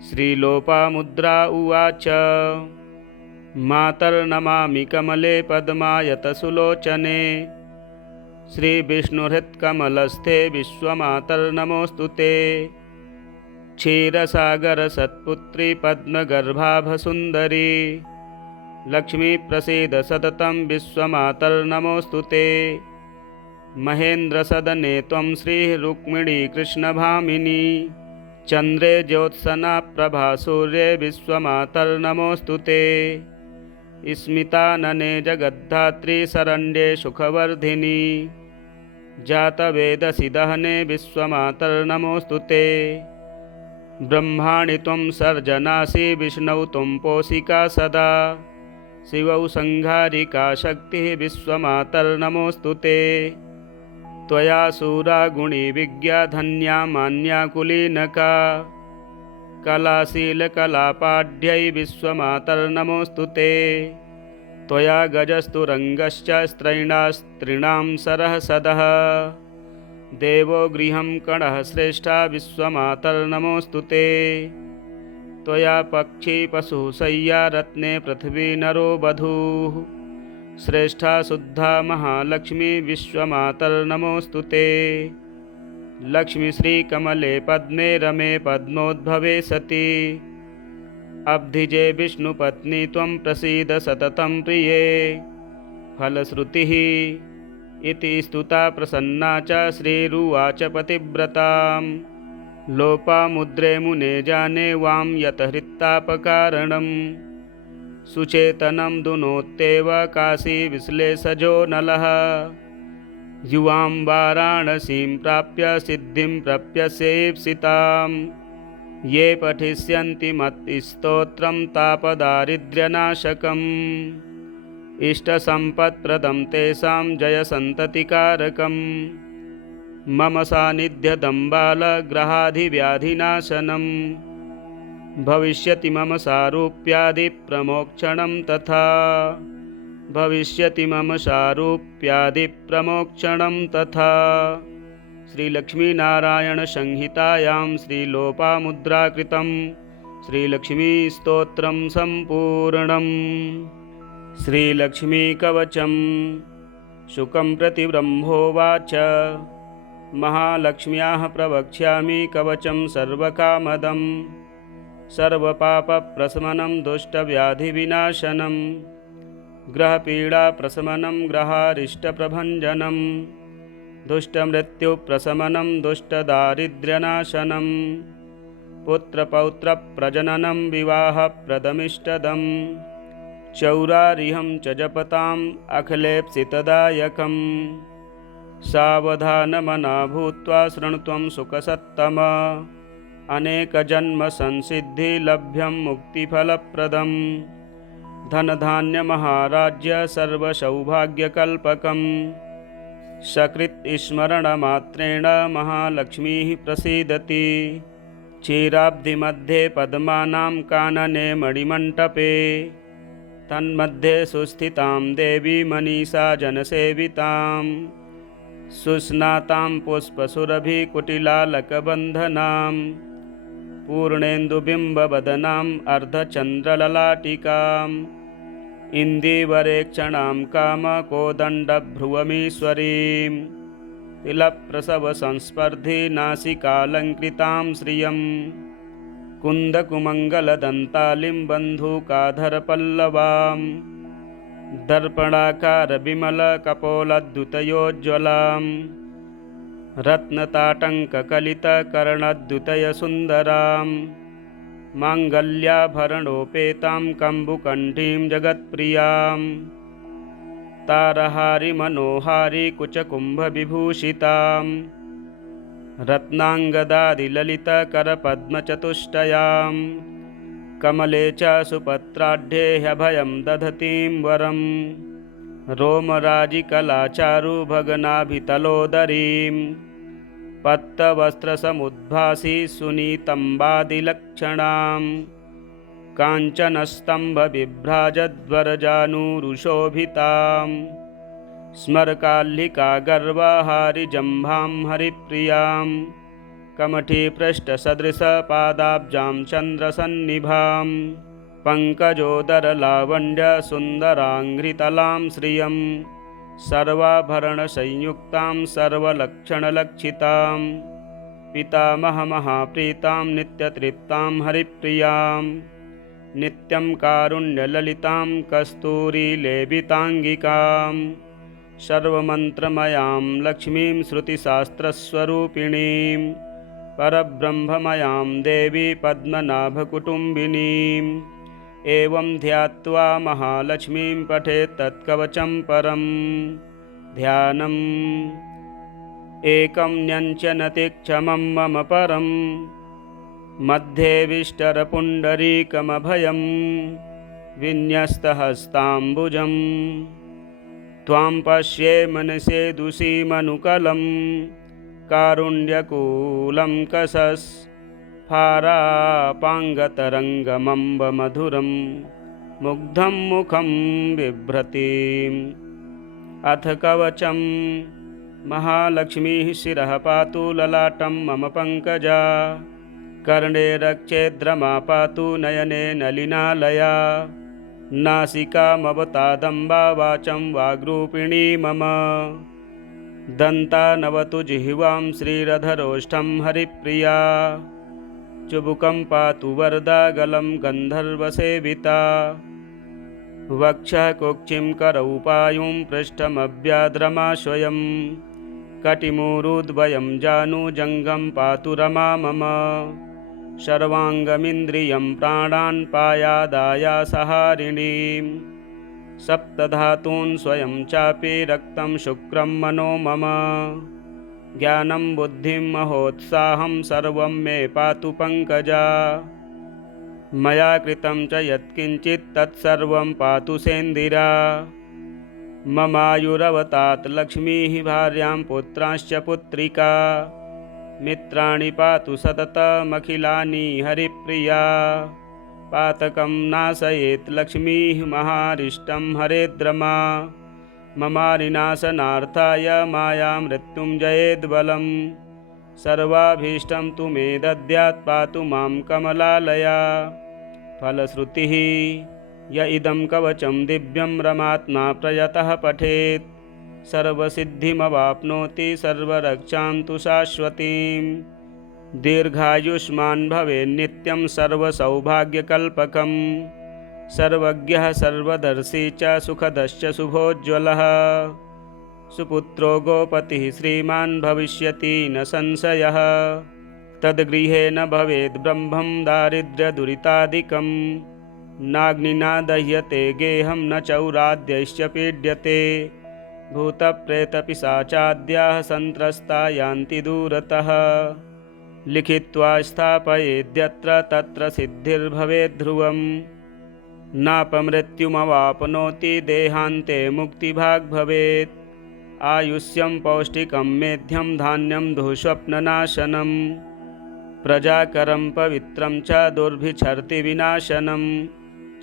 श्रीलोपामुद्रा उवाच। मातर्नमामि कमले पद्मायतसुलोचने। श्रीविष्णुहृत्कमलस्थे विश्वमातर्नमोऽस्तु ते। क्षीरसागरसत्पुत्री पद्मगर्भाभसुन्दरी। लक्ष्मीप्रसीद सततं विश्वमातर्नमोऽस्तु ते। महेन्द्रसदने त्वं श्रीरुक्मिणी कृष्णभामिनी। चन्द्रे ज्योत्सना प्रभा सूर्ये विश्वमातर्नमोऽस्तु ते। स्मितानने जगद्धात्री शरण्ये सुखवर्धिनी। जातवेदसि दहने विश्वमातर्नमोऽस्तु ते। ब्रह्माणि त्वं सर्जनासि विष्णौ त्वं पोषिका सदा। शिवौ संहारिका शक्तिः विश्वमातर्नमोऽस्तु ते। त्वया शूरा गुणी विज्ञा धन्या मान्या कुलीनका। कलाशीलकलापाढ्यै विश्वमातर्नमोऽस्तु ते। त्वया गजस्तुरङ्गश्च स्त्रैणास्त्रीणां सरः सदः। देवो गृहं कणः श्रेष्ठा विश्वमातर्नमोऽस्तु ते। त्वया पक्षी पशुः शय्या रत्ने पृथिवी नरो वधूः। श्रेष्ठा शुद्धा महालक्ष्मी विश्वमातर्नमोऽस्तु ते। लक्ष्मी श्रीकमले पद्मे रमे पद्मोद्भवे सति। अब्धिजे विष्णुपत्नी त्वं प्रसीद सततं प्रिये। फलश्रुतिः इति स्तुता प्रसन्ना च श्रीरुवाच पतिव्रतां। लोपामुद्रे मुने जाने वां यतहृत्तापकारणम्। सुचेतनं दुनोत्येव काशी विश्लेषजो नलः। युवां वाराणसीं प्राप्य सिद्धिं प्रप्यसेप्सितां। ये पठिष्यन्ति मत्स्तोत्रं तापदारिद्र्यनाशकम्। इष्टसम्पत्प्रदं तेषां जयसन्ततिकारकम्। मम सान्निध्यदं बालग्रहाधिव्याधिनाशनम्। भविष्यति मम सारूप्यादिप्रमोक्षणं तथा। भविष्यति मम सारूप्यादिप्रमोक्षणं तथा। श्रीलक्ष्मीनारायणसंहितायां श्रीलोपामुद्राकृतं श्रीलक्ष्मीस्तोत्रं सम्पूर्णम्। श्रीलक्ष्मीकवचं। शुकं प्रति ब्रह्मोवाच। महालक्ष्म्याः प्रवक्ष्यामि कवचं सर्वकामदं। सर्वपापप्रशमनं दुष्टव्याधिविनाशनं। ग्रहपीडाप्रशमनं ग्रहारिष्टप्रभञ्जनं। दुष्टमृत्युप्रशमनं दुष्टदारिद्र्यनाशनं। पुत्रपौत्रप्रजननं विवाहप्रदमिष्टदम्। चौरारिहं च जपताम् अखिलेप्सितदायकम्। सावधानमना भूत्वा शृणु त्वं सुखसत्तम। अनेकजन्मसंसिद्धिलभ्यं मुक्तिफलप्रदम्। धनधान्यमहाराज्य सर्वसौभाग्यकल्पकम्। सकृत् स्मरणमात्रेण महालक्ष्मीः प्रसीदति। क्षीराब्धिमध्ये पद्मानां कानने मणिमण्टपे। तन्मध्ये सुस्थितां देवी मनीषा जनसेवितां। सुस्नातां पुष्पसुरभिकुटिलालकबन्धनां। पूर्णेन्दुबिम्बवदनाम् अर्धचन्द्रललाटिकाम्। इन्दीवरेक्षणां कामकोदण्डभ्रुवमीश्वरीम्। तिलप्रसवसंस्पर्धी नासिकालङ्कृतां श्रियं कुन्दकुमङ्गलदन्तालिं बन्धूकाधरपल्लवां दर्पणाकारविमलकपोलद्युतयोज्ज्वलां रत्नताटङ्ककलितकर्णद्युतयसुन्दरां माङ्गल्याभरणोपेतां कम्बुकण्ठीं जगत्प्रियां तारहारि मनोहारि कुचकुम्भविभूषितां रत्नाङ्गदादिललितकरपद्मचतुष्टयां कमले च सुपत्राढ्ये ह्यभयं दधतीं वरं रोमराजिकलाचारुभगनाभितलोदरीं पत्तवस्त्रसमुद्भासि सुनीतम्बादिलक्षणां काञ्चनस्तम्भविभ्राजद्वरजानुरुशोभितां स्मरकाल्लिकागर्वहारिजम्भां हरिप्रियां कमठीपृष्ठसदृशपादाब्जां चन्द्रसन्निभां पङ्कजोदरलावण्यसुन्दराङ्घ्रितलां श्रियं सर्वाभरणसंयुक्तां सर्वलक्षणलक्षितां पितामहमहाप्रीतां नित्यतृप्तां हरिप्रियां नित्यं कारुण्यललितां कस्तूरीलेपिताङ्गिकां सर्वमन्त्रमयां लक्ष्मीं श्रुतिशास्त्रस्वरूपिणीं परब्रह्ममयां देवी पद्मनाभकुटुम्बिनीम् एवं ध्यात्वा महालक्ष्मीं पठेत् तत्कवचं परं ध्यानम् एकं न्यञ्चनतिक्षमं मम परं मध्ये विष्टरपुण्डरीकमभयं विन्यस्तहस्ताम्बुजं त्वां पश्ये मनसेदुषीमनुकलं कारुण्यकूलं कसस्फारापाङ्गतरङ्गमम्बमधुरं मुग्धं मुखं बिभ्रतीम् अथ कवचं महालक्ष्मीः शिरः पातु ललाटं मम पङ्कजा कर्णे रक्षेद्रमा पातु नयने नलिनालया नासिकामवतादम्बा वाचं वाग्रूपिणी मम दन्तानवतु जिह्वां श्रीरधरोष्ठं हरिप्रिया चुबुकं पातु वरदा गलं गन्धर्वसेविता वक्षः कुक्षिं करौ पायुं पृष्ठमव्याद्रमाश्वयं कटिमूरुद्वयं जानुजङ्घं पातु रमा मम सर्वाङ्गमिन्द्रियं प्राणान् पायादायासहारिणीं सप्तधातून् स्वयं चापि रक्तं शुक्रं मनो मम ज्ञानं बुद्धिं महोत्साहं सर्वं मे पातु पङ्कजा मया कृतं च यत्किञ्चित् तत्सर्वं पातु सेन्दिरा ममायुरवतात् लक्ष्मीः भार्यां पुत्रांश्च पुत्रिका मित्राणि पातु सततमखिलानि हरिप्रिया पातकं नाशयेत् लक्ष्मीः महारिष्टं हरेद्रमा ममारिनाशनार्थाय माया मृत्युञ्जयेद्बलं सर्वाभीष्टं तु मे दद्यात् पातु मां कमलालया फलश्रुतिः य इदं कवचं दिव्यं रमात्मा प्रयतः पठेत् सर्वसिद्धिमवाप्नोति सर्वरक्षां तु शाश्वतीं दीर्घायुष्मान् भवेन्नित्यं सर्वसौभाग्यकल्पकं सर्वज्ञः सर्वदर्शी च सुखदश्च शुभोज्ज्वलः सुपुत्रो गोपतिः श्रीमान् भविष्यति न संशयः तद्गृहे न भवेद् ब्रह्मं दारिद्र्यदुरितादिकं नाग्निना दह्यते गेहं न चौराद्यैश्च पीड्यते भूतप्रेतपिशाचाद्याः सन्त्रस्ता यान्ति दूरतः लिखित्वा स्थापयेद्यत्र तत्र सिद्धिर्भवेद्ध्रुवम् नापमृत्युमवाप्नोति देहान्ते मुक्तिभाग् भवेत् आयुष्यं पौष्टिकं मेध्यं धान्यं दुःस्वप्ननाशनं प्रजाकरं पवित्रं च दुर्भिक्षर्ति विनाशनं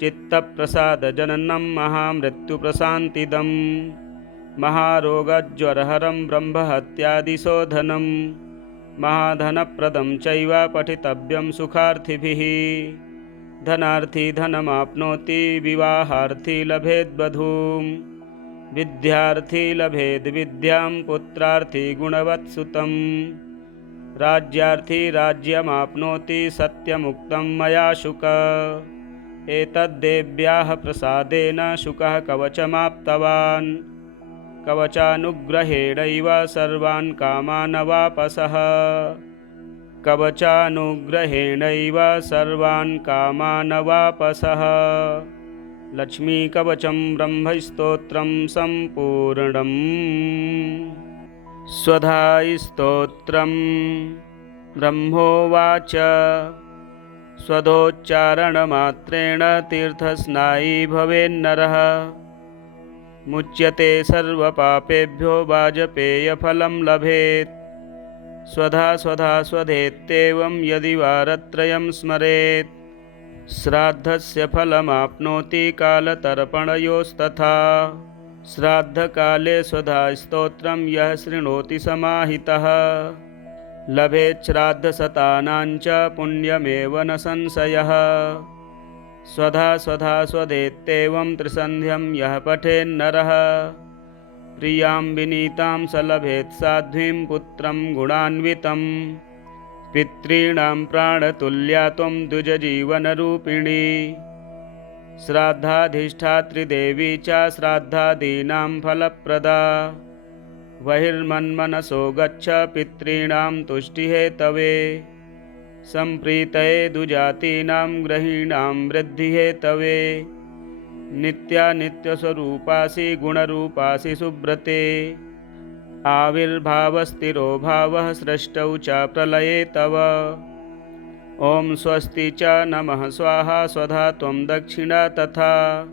चित्तप्रसादजननं महामृत्युप्रशान्तिदं महारोगज्वरहरं ब्रह्महत्यादिशोधनं महाधनप्रदं चैव पठितव्यं सुखार्थिभिः धनार्थी धनमाप्नोति विवाहार्थी लभेद्वधूं विद्यार्थी लभेद् विद्यां पुत्रार्थी गुणवत्सुतं। राज्यार्थी राज्यमाप्नोति सत्यमुक्तं मया शुक। एतद्देव्याः प्रसादेन शुकः कवचमाप्तवान्। कवचानुग्रहेणैव सर्वान् कामान् वापसः। कवचानुग्रहेणैव सर्वान् कामान् वापसः। लक्ष्मीकवचं ब्रह्मस्तोत्रं सम्पूर्णम्। स्वधास्तोत्रम्। ब्रह्मोवाच स्वधोच्चारणमात्रेण तीर्थस्नायी भवेन्नरः। मुच्यते सर्वपापेभ्यो वाजपेयफलं लभेत्। स्वधा स्वधा स्वधेत्येवं यदि वारत्रयं स्मरेत्। श्राद्धस्य फलमाप्नोति कालतर्पणयोस्तथा। श्राद्धकाले स्वधास्तोत्रं यः शृणोति समाहितः। लभेत् श्राद्धशतानां च पुण्यमेव न संशयः। स्वधा स्वधा स्वधेत्येवं त्रिसन्ध्यं यः पठेन्नरः। प्रियां विनीतां स लभेत् साध्वीं पुत्रं गुणान्वितं। पितॄणां प्राणतुल्या त्वं द्विजजीवनरूपिणी। श्राद्धाधिष्ठात्री देवी च श्राद्धादीनां फलप्रदा। बहिर्मन्मनसो गच्छ पितॄणां तुष्टिहेतवे। सम्प्रीतये दुजातीनां ग्रहीणां वृद्धिहेतवे। नित्यानित्यस्वरूपासि गुणरूपासि सुब्रते। आविर्भावस्थिरो भावः सृष्टौ च प्रलये तव। ॐ स्वस्ति च नमः स्वाहा स्वधा त्वं दक्षिणा तथा।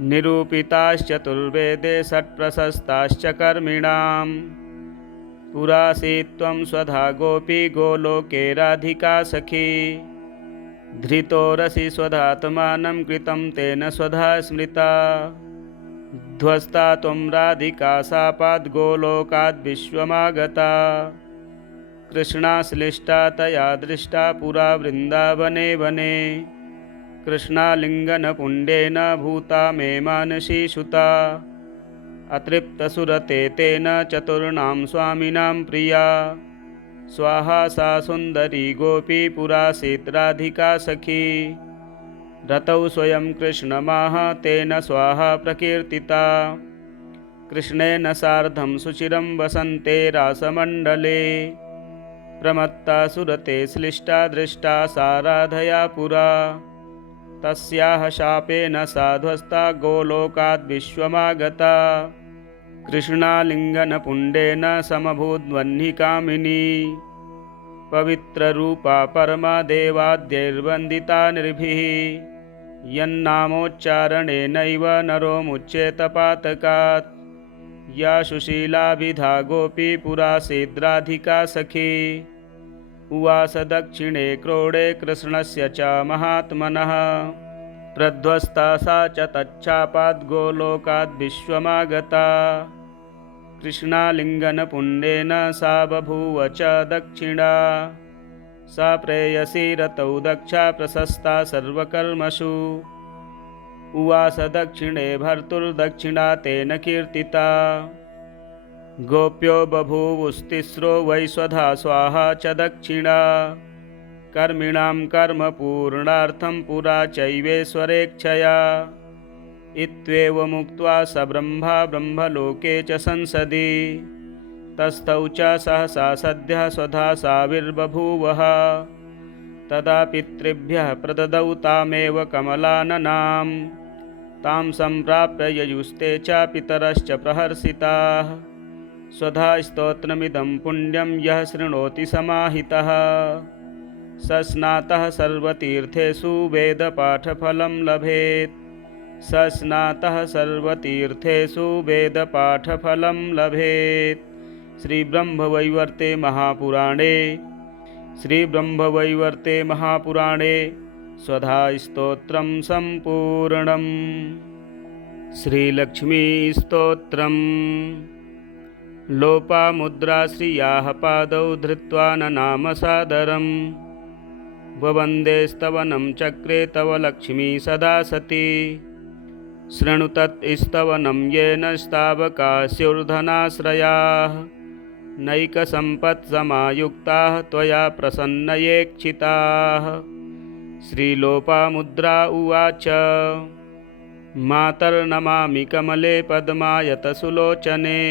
निरूपिताश्चतुर्वेदे षट्प्रशस्ताश्च कर्मिणां। पुरासीत्त्वं त्वं स्वधा गोपी गोलोके राधिका सखी। धृतोरसि स्वधात्मानं कृतं तेन स्वधा स्मृता। ध्वस्ता त्वं राधिका शापाद् गोलोकाद् विश्वमागता। कृष्णाश्लिष्टा तया दृष्टा पुरा वृन्दावने वने। कृष्णालिङ्गनपुण्डेन भूता मे मानसी सुता। अतृप्तसुरते तेन चतुर्णां स्वामिनां प्रिया। स्वाहा सा सुन्दरी गोपी पुरासीत् राधिका सखी। रतौ स्वयं कृष्णमाह तेन स्वाहा प्रकीर्तिता। कृष्णेन सार्धं सुचिरं वसन्ते रासमण्डले। प्रमत्ता सुरते श्लिष्टा दृष्टा सा राधया पुरा। तस्याः शापेन सा ध्वस्ता गोलोकाद् विश्वमागता। कृष्णालिङ्गनपुण्डेन समभूद्वह्निकामिनी। पवित्ररूपा परमा देवाद्यैर्वन्दिता नृभिः। यन्नामोच्चारणेनैव नरो मुच्येत पातकात्। या सुशीलाभिधा गोपी पुरासीद् राधिका सखी। उवास दक्षिणे क्रोडे कृष्णस्य च महात्मनः। प्रध्वस्ता सा च तच्छापाद् गोलोकाद् विश्वमागता। कृष्णालिङ्गनपुण्डेन सा बभूव च दक्षिणा। सा प्रेयसी रतौ दक्षा प्रशस्ता सर्वकर्मसु। उवास दक्षिणे भर्तुर्दक्षिणा तेन कीर्तिता। गोप्यो बभूवुस्तिस्रो वै स्वधा स्वाहा च दक्षिणा। कर्मिणां कर्मपूर्णार्थं पुरा चैवेश्वरेच्छया। इत्येवमुक्त्वा स ब्रह्मा ब्रह्मलोके च संसदि। तस्थौ च सहसा सद्यः स्वधा साविर्बभूवः। तदा पितृभ्यः प्रददौ तामेव कमलाननां। तां सम्प्राप्य ययुस्ते च पितरश्च प्रहर्षिताः। स्वधा स्तोत्रमिदं पुण्यं यः शृणोति समाहितः। स स्नातः सर्वतीर्थेषु वेदपाठफलं लभेत्। स स्नातः सर्वतीर्थेषु वेदपाठफलं लभेत्। श्रीब्रह्मवैवर्ते महापुराणे स्वधास्तोत्रं सम्पूर्णम्। श्रीलक्ष्मीस्तोत्रम्। लोपामुद्रा श्रियाः पादौ धृत्वा ननाम सादरम्। ववन्दे स्तवनं चक्रे तव लक्ष्मी सदा सती। शृणु तत्स्तवनं येन स्तावकास्युर्धनाश्रयाः नैकसम्पत्समायुक्ताः त्वया प्रसन्नयेक्षिताः। श्रीलोपामुद्रा उवाच मातर्नमामि कमले पद्मायतसुलोचने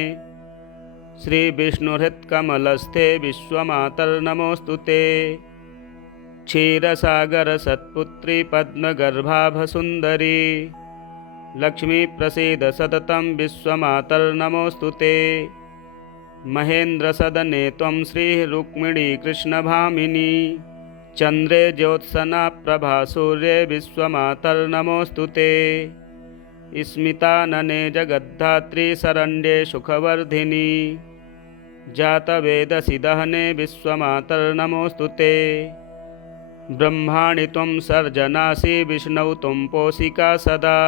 श्रीविष्णुहृत्कमलस्थे विश्वमातर्नमोऽस्तु ते। क्षीरसागरसत्पुत्री पद्मगर्भाभसुन्दरी लक्ष्मीप्रसीद सततं विश्वमातर्नमोऽस्तु ते। महेन्द्रसदने त्वं श्रीरुक्मिणी कृष्णभामिनी चन्द्रे ज्योत्सना प्रभा सूर्ये विश्वमातर्नमोऽस्तु ते। स्मितानने जगद्धात्री शरण्ये सुखवर्धिनी जातवेदसि दहने विश्वमातर्नमोऽस्तु ते। ब्रह्माणि त्वं सर्जनासि विष्णौ त्वं पोषिका सदा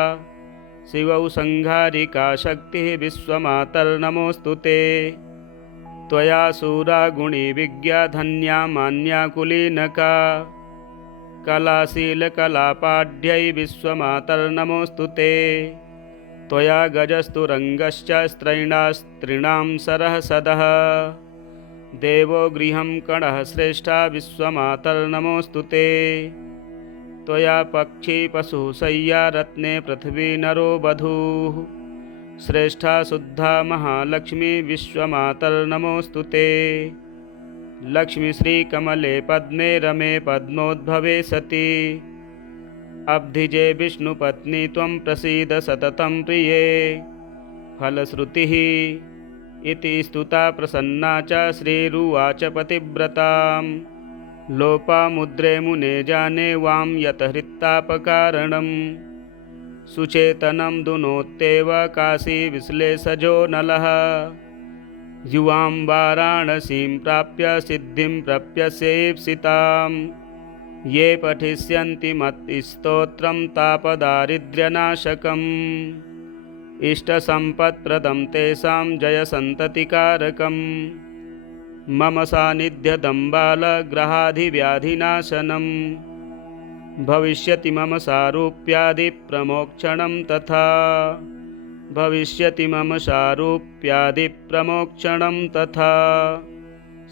शिवौ संहारिका शक्तिः विश्वमातर्नमोऽस्तु ते। त्वया शूरा गुणी विज्ञा धन्या मान्या कुलीनका कलाशीलकलापाढ्यै विश्वमातर्नमोऽस्तु ते। त्वया गजस्तु रङ्गश्च स्त्रैणास्त्रीणां सरः सदः देवो गृहं कणः श्रेष्ठा विश्वमातर्नमोऽस्तु ते। त्वया पक्षी पशुः शय्या रत्ने पृथिवी नरो वधूः श्रेष्ठा शुद्धा महालक्ष्मी विश्वमातर्नमोऽस्तु ते। लक्ष्मीश्रीकमले पद्मे रमे पद्मोद्भवे सति अब्धिजे विष्णुपत्नी त्वं प्रसीद सततं प्रिये। फलश्रुतिः इति स्तुता प्रसन्ना च श्रीरुवाच पतिव्रतां लोपामुद्रे मुने जाने वां यत हृत्तापकारणं सुचेतनं दुनोत्येव काशी विश्लेषजो नलः। युवां वाराणसीं प्राप्य सिद्धिं प्रप्यसेप्सितां ये पठिष्यन्ति मत्स्तोत्रं तापदारिद्र्यनाशकम् इष्टसम्पत्प्रदं तेषां जयसन्ततिकारकं मम सान्निध्यदं बालग्रहाधिव्याधिनाशनं भविष्यति मम सारूप्यादिप्रमोक्षणं तथा भविष्यति मम सारूप्यादिप्रमोक्षणं तथा।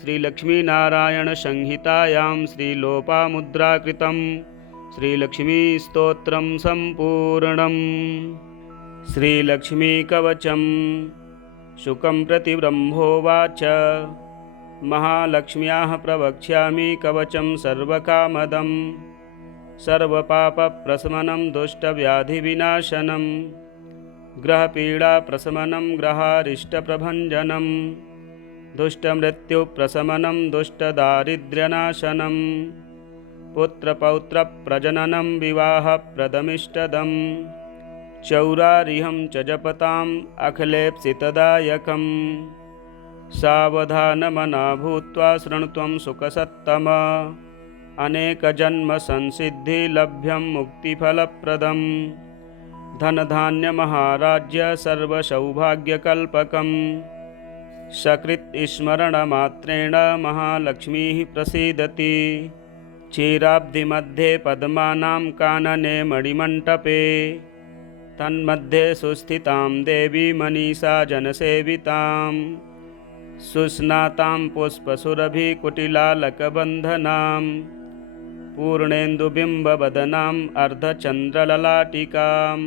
श्रीलक्ष्मीनारायणसंहितायां श्रीलोपामुद्राकृतं श्रीलक्ष्मीस्तोत्रं सम्पूर्णम्। श्रीलक्ष्मीकवचं शुकं प्रति ब्रह्मोवाच महालक्ष्म्याः प्रवक्ष्यामि कवचं सर्वकामदं सर्वपापप्रशमनं दुष्टव्याधिविनाशनं ग्रहपीडाप्रशमनं ग्रहारिष्टप्रभञ्जनं दुष्टमृत्युप्रशमनं दुष्टदारिद्र्यनाशनं पुत्रपौत्रप्रजननं विवाहप्रदमिष्टदं चौरारिहं च जपताम् अखिलेप्सितदायकं सावधानमना भूत्वा शृणुत्वं सुखसत्तम अनेकजन्मसंसिद्धिलभ्यं मुक्तिफलप्रदं धनधान्यमहाराज्य सर्वसौभाग्यकल्पकं सकृत् स्मरणमात्रेण महालक्ष्मीः प्रसीदति। क्षीराब्धिमध्ये पद्मानां कानने मणिमण्टपे तन्मध्ये सुस्थितां देवी मनीषा जनसेवितां सुस्नातां पुष्पसुरभिकुटिलालकबन्धनां पूर्णेन्दुबिम्बवदनाम् अर्धचन्द्रललाटिकाम्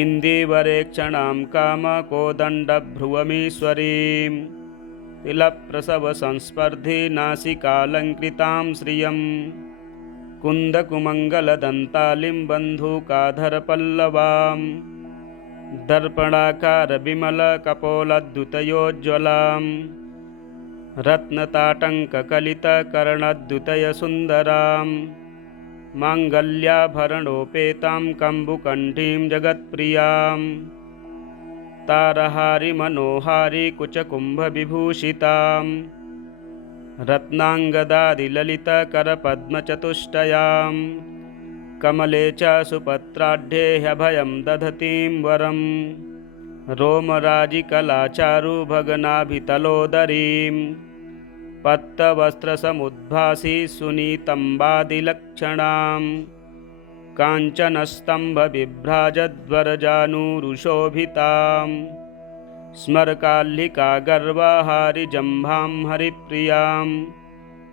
इन्दीवरेक्षणां कामकोदण्डभ्रुवमीश्वरीं तिलप्रसवसंस्पर्धी नासिकालङ्कृतां श्रियं कुन्दकुमङ्गलदन्तालिं बन्धूकाधरपल्लवां दर्पणाकारविमलकपोलद्युतयोज्ज्वलां रत्नताटङ्ककलितकर्णद्युतयसुन्दरां माङ्गल्याभरणोपेतां कम्बुकण्ठीं जगत्प्रियां तारहारिमनोहारी कुचकुम्भविभूषितां रत्नाङ्गदादिललितकरपद्मचतुष्टयां कमले च सुपत्राढ्ये ह्यभयं दधतीं वरं रोमराजिकलाचारुभगनाभितलोदरीं पट्टवस्त्रसमुद्भासि सुनीतम्बादिलक्षणां काञ्चनस्तम्भबिभ्राजद्वरजानुरुशोभिताम् स्मरकाल्लिकागर्वहारिजम्भां हरिप्रियां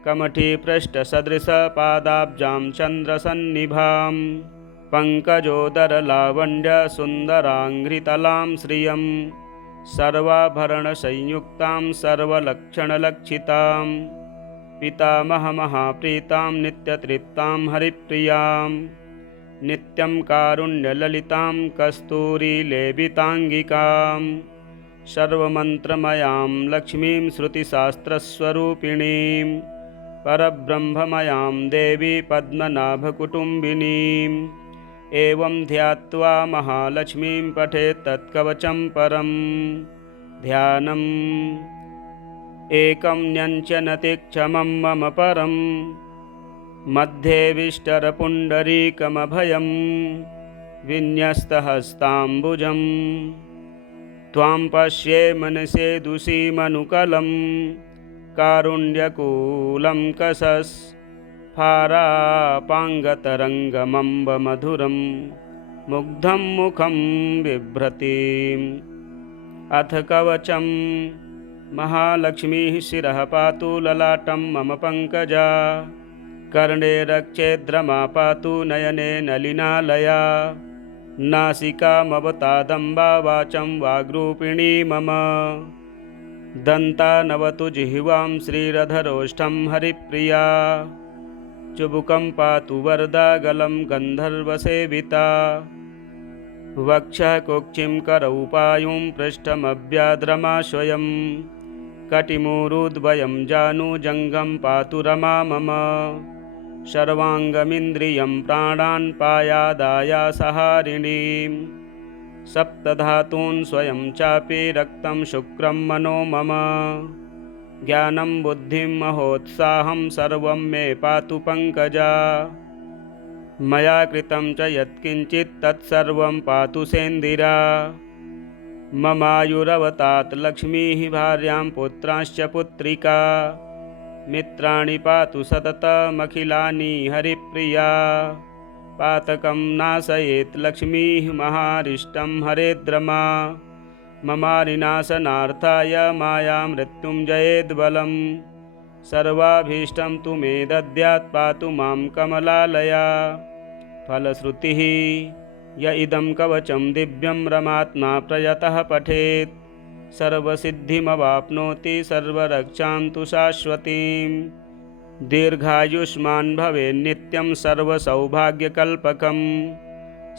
कमठीपृष्ठसदृशपादाब्जां चन्द्रसन्निभां पङ्कजोदरलावण्यसुन्दराङ्घ्रितलां श्रियं सर्वाभरणसंयुक्तां सर्वलक्षणलक्षितां पितामहमहाप्रीतां नित्यतृप्तां हरिप्रियां नित्यं कारुण्यललितां कस्तूरीलेपिताङ्गिकां सर्वमन्त्रमयां लक्ष्मीं श्रुतिशास्त्रस्वरूपिणीं परब्रह्ममयां देवी पद्मनाभकुटुम्बिनीम् एवं ध्यात्वा महालक्ष्मीं पठेत् तत्कवचं परं ध्यानम् एकं न्यञ्चनतिक्षमं मम परं मध्ये विष्टरपुण्डरीकमभयं विन्यस्तहस्ताम्बुजं त्वां पश्ये मनसेदुषीमनुकलं कारुण्यकूलं फारापाङ्गतरङ्गमम्बमधुरं मुग्धं मुखं बिभ्रतीम् अथ कवचं महालक्ष्मीः शिरः पातु ललाटं मम पङ्कजा कर्णे रक्षेद्रमा पातु नयने नलिनालया नासिकामवतादम्बा वाचं वाग्रूपिणी मम दन्ता नवतु जिह्वां श्रीरधरोष्ठं हरिप्रिया चुबुकं पातु वरदागलं गन्धर्वसेविता वक्षः कुक्षिं करौ पायुं पृष्ठमव्याद्रमाश्वयं कटिमूरुद्वयं जानुजङ्घं पातु रमा मम सर्वाङ्गमिन्द्रियं प्राणान् पायादायासहारिणीं सप्तधातून् स्वयं चापि रक्तं शुक्रं मनो मम ज्ञानं बुद्धिं महोत्साहं सर्वं मे पातु पङ्कजा मया कृतं च यत्किञ्चित् तत्सर्वं पातु सेन्दिरा ममायुरवतात् लक्ष्मीः भार्यां पुत्रांश्च पुत्रिका मित्राणि पातु सततमखिलानि हरिप्रिया पातकं नाशयेत् लक्ष्मीः महारिष्टं हरेद्रमा ममारिनाशनार्थाय मायामृत्युञ्जयेद्बलं सर्वाभीष्टं तु मे दद्यात् पातु मां कमलालया फलश्रुतिः य इदं कवचं दिव्यं रमात्मा प्रयतः पठेत् सर्वसिद्धिमवाप्नोति सर्वरक्षां तु शाश्वतीं दीर्घायुष्मान् भवेन्नित्यं सर्वसौभाग्यकल्पकं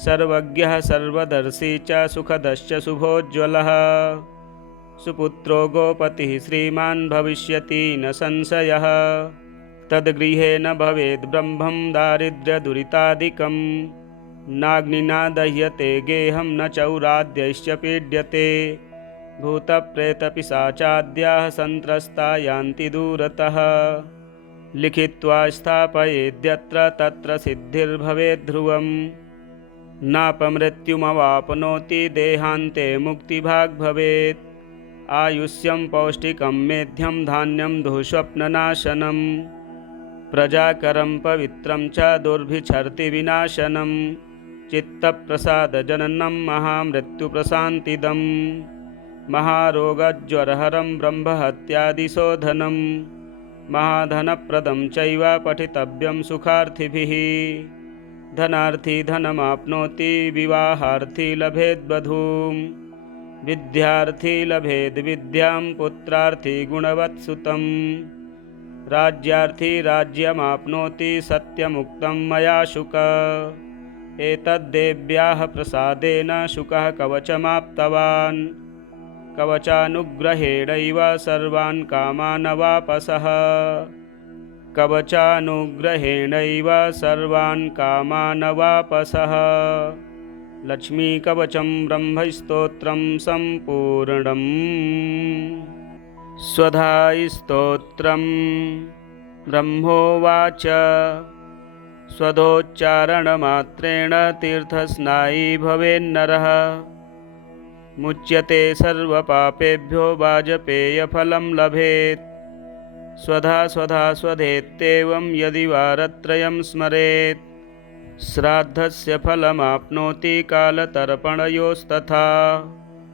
सर्वज्ञः सर्वदर्शी च सुखदश्च शुभोज्ज्वलः सुपुत्रो गोपतिः श्रीमान् भविष्यति न संशयः तद्गृहे न भवेद् ब्रह्मं दारिद्र्यदुरितादिकं नाग्निना दह्यते गेहं न चौराद्यैश्च पीड्यते भूतप्रेतपिशाचाद्याः सन्त्रस्ता यान्ति दूरतः लिखित्वा स्थापयेद्यत्र तत्र सिद्धिर्भवेद्ध्रुवम् नापमृत्युमवाप्नोति देहान्ते मुक्तिभाग् भवेत् आयुष्यं पौष्टिकं मेध्यं धान्यं दुःस्वप्ननाशनं प्रजाकरं पवित्रं च दुर्भिक्षर्ति विनाशनं चित्तप्रसादजननं महामृत्युप्रशान्तिदं महारोगज्वरहरं ब्रह्महत्यादिशोधनं महाधनप्रदं चैव पठितव्यं सुखार्थिभिः धनार्थी धनमाप्नोति विवाहार्थी लभेद्वधूं विद्यार्थी लभेद् विद्यां पुत्रार्थी गुणवत्सुतं राज्यार्थी राज्यमाप्नोति सत्यमुक्तं मया शुक एतद्देव्याः प्रसादेन शुकः कवचमाप्तवान् कवचानुग्रहेणैव सर्वान् कामानवापसः कवचानुग्रहेणैव सर्वान् कामानवापसः लक्ष्मीकवचं ब्रह्मस्तोत्रं सम्पूर्णम् स्वधास्तोत्रं ब्रह्मोवाच स्वधोच्चारणमात्रेण तीर्थस्नायी भवेन्नरः मुच्यते सर्वपापेभ्यो वाजपेयफलं लभेत् स्वधा स्वधा स्वधेत्येवं यदि वारत्रयं स्मरेत् श्राद्धस्य फलमाप्नोति कालतर्पणयोस्तथा।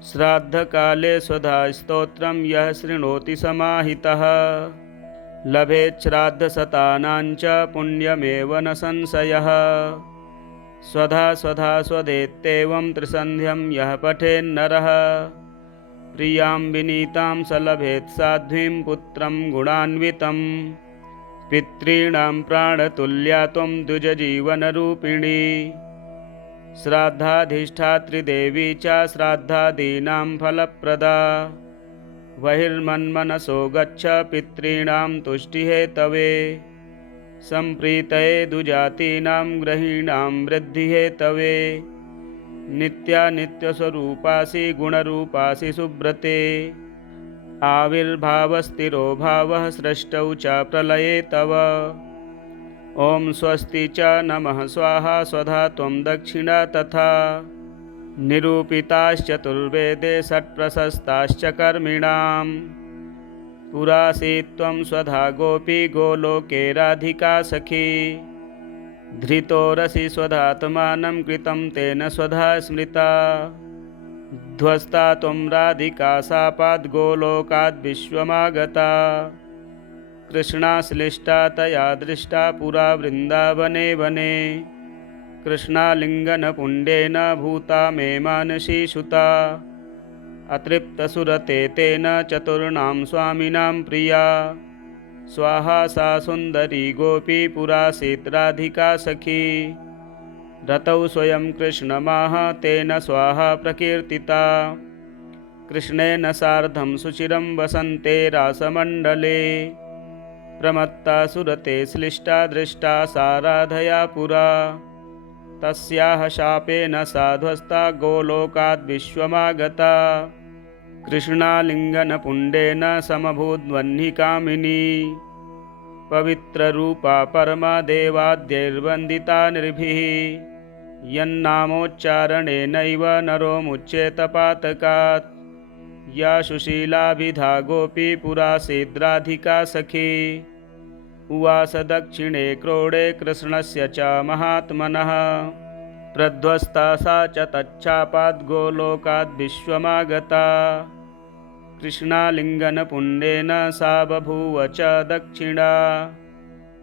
श्राद्धकाले स्वधा स्तोत्रं यः शृणोति समाहितः लभेत् श्राद्धशतानां च पुण्यमेव न संशयः। स्वधा स्वधा स्वधेत्येवं त्रिसन्ध्यं यः पठेन्नरः प्रियां विनीतां स लभेत् साध्वीं पुत्रं गुणान्वितं। पितॄणां प्राणतुल्या त्वं द्विजजीवनरूपिणी श्राद्धाधिष्ठात्री देवी च श्राद्धादीनां फलप्रदा। बहिर्मन्मनसो गच्छ पितॄणां तुष्टिहेतवे सम्प्रीतये दुजातीनां ग्रहीणां वृद्धिहेतवे। नित्या नित्यस्वरूपासि गुणरूपासि सुब्रते आविर्भावस्थिरो भावः सृष्टौ च प्रलये तव। ॐ स्वस्ति च नमः स्वाहा स्वधा त्वं दक्षिणा तथा। निरूपिताश्चतुर्वेदे षट्प्रशस्ताश्च कर्मिणां पुरासीत् त्वं स्वधा गोपी गोलोके राधिका सखी। धृतोरसि स्वधात्मानं कृतं तेन स्वधा स्मृता ध्वस्ता त्वं राधिका शापाद् गोलोकाद् विश्वमागता। कृष्णाश्लिष्टा तया दृष्टा पुरा वृन्दावने वने कृष्णालिङ्गनपुण्डेन भूता मे मानसी सुता। अतृप्तसुरते तेन चतुर्णां स्वामिनां प्रिया स्वाहा सा सुन्दरी गोपी पुरासीत् राधिका सखी। रतौ स्वयं कृष्णमाह तेन स्वाहा प्रकीर्तिता कृष्णेन सार्धं सुचिरं वसन्ते रासमण्डले। प्रमत्ता सुरते श्लिष्टा दृष्टा सा राधया पुरा तस्याः शापेन सा ध्वस्ता गोलोकाद् विश्वमागता। कृष्णालिङ्गनपुण्डेन समभूद्वह्निकामिनी पवित्ररूपा परमा देवाद्यैर्वन्दिता नृभिः। यन्नामोच्चारणेनैव नरो मुच्येत पातकात् या सुशीलाभिधा गोपी पुरासीत् राधिका सखी। उवास दक्षिणे क्रोडे कृष्णस्य च महात्मनः प्रध्वस्ता सा च तच्छापाद् गोलोकाद् विश्वमागता। कृष्णालिङ्गनपुण्डेन सा बभूव च दक्षिणा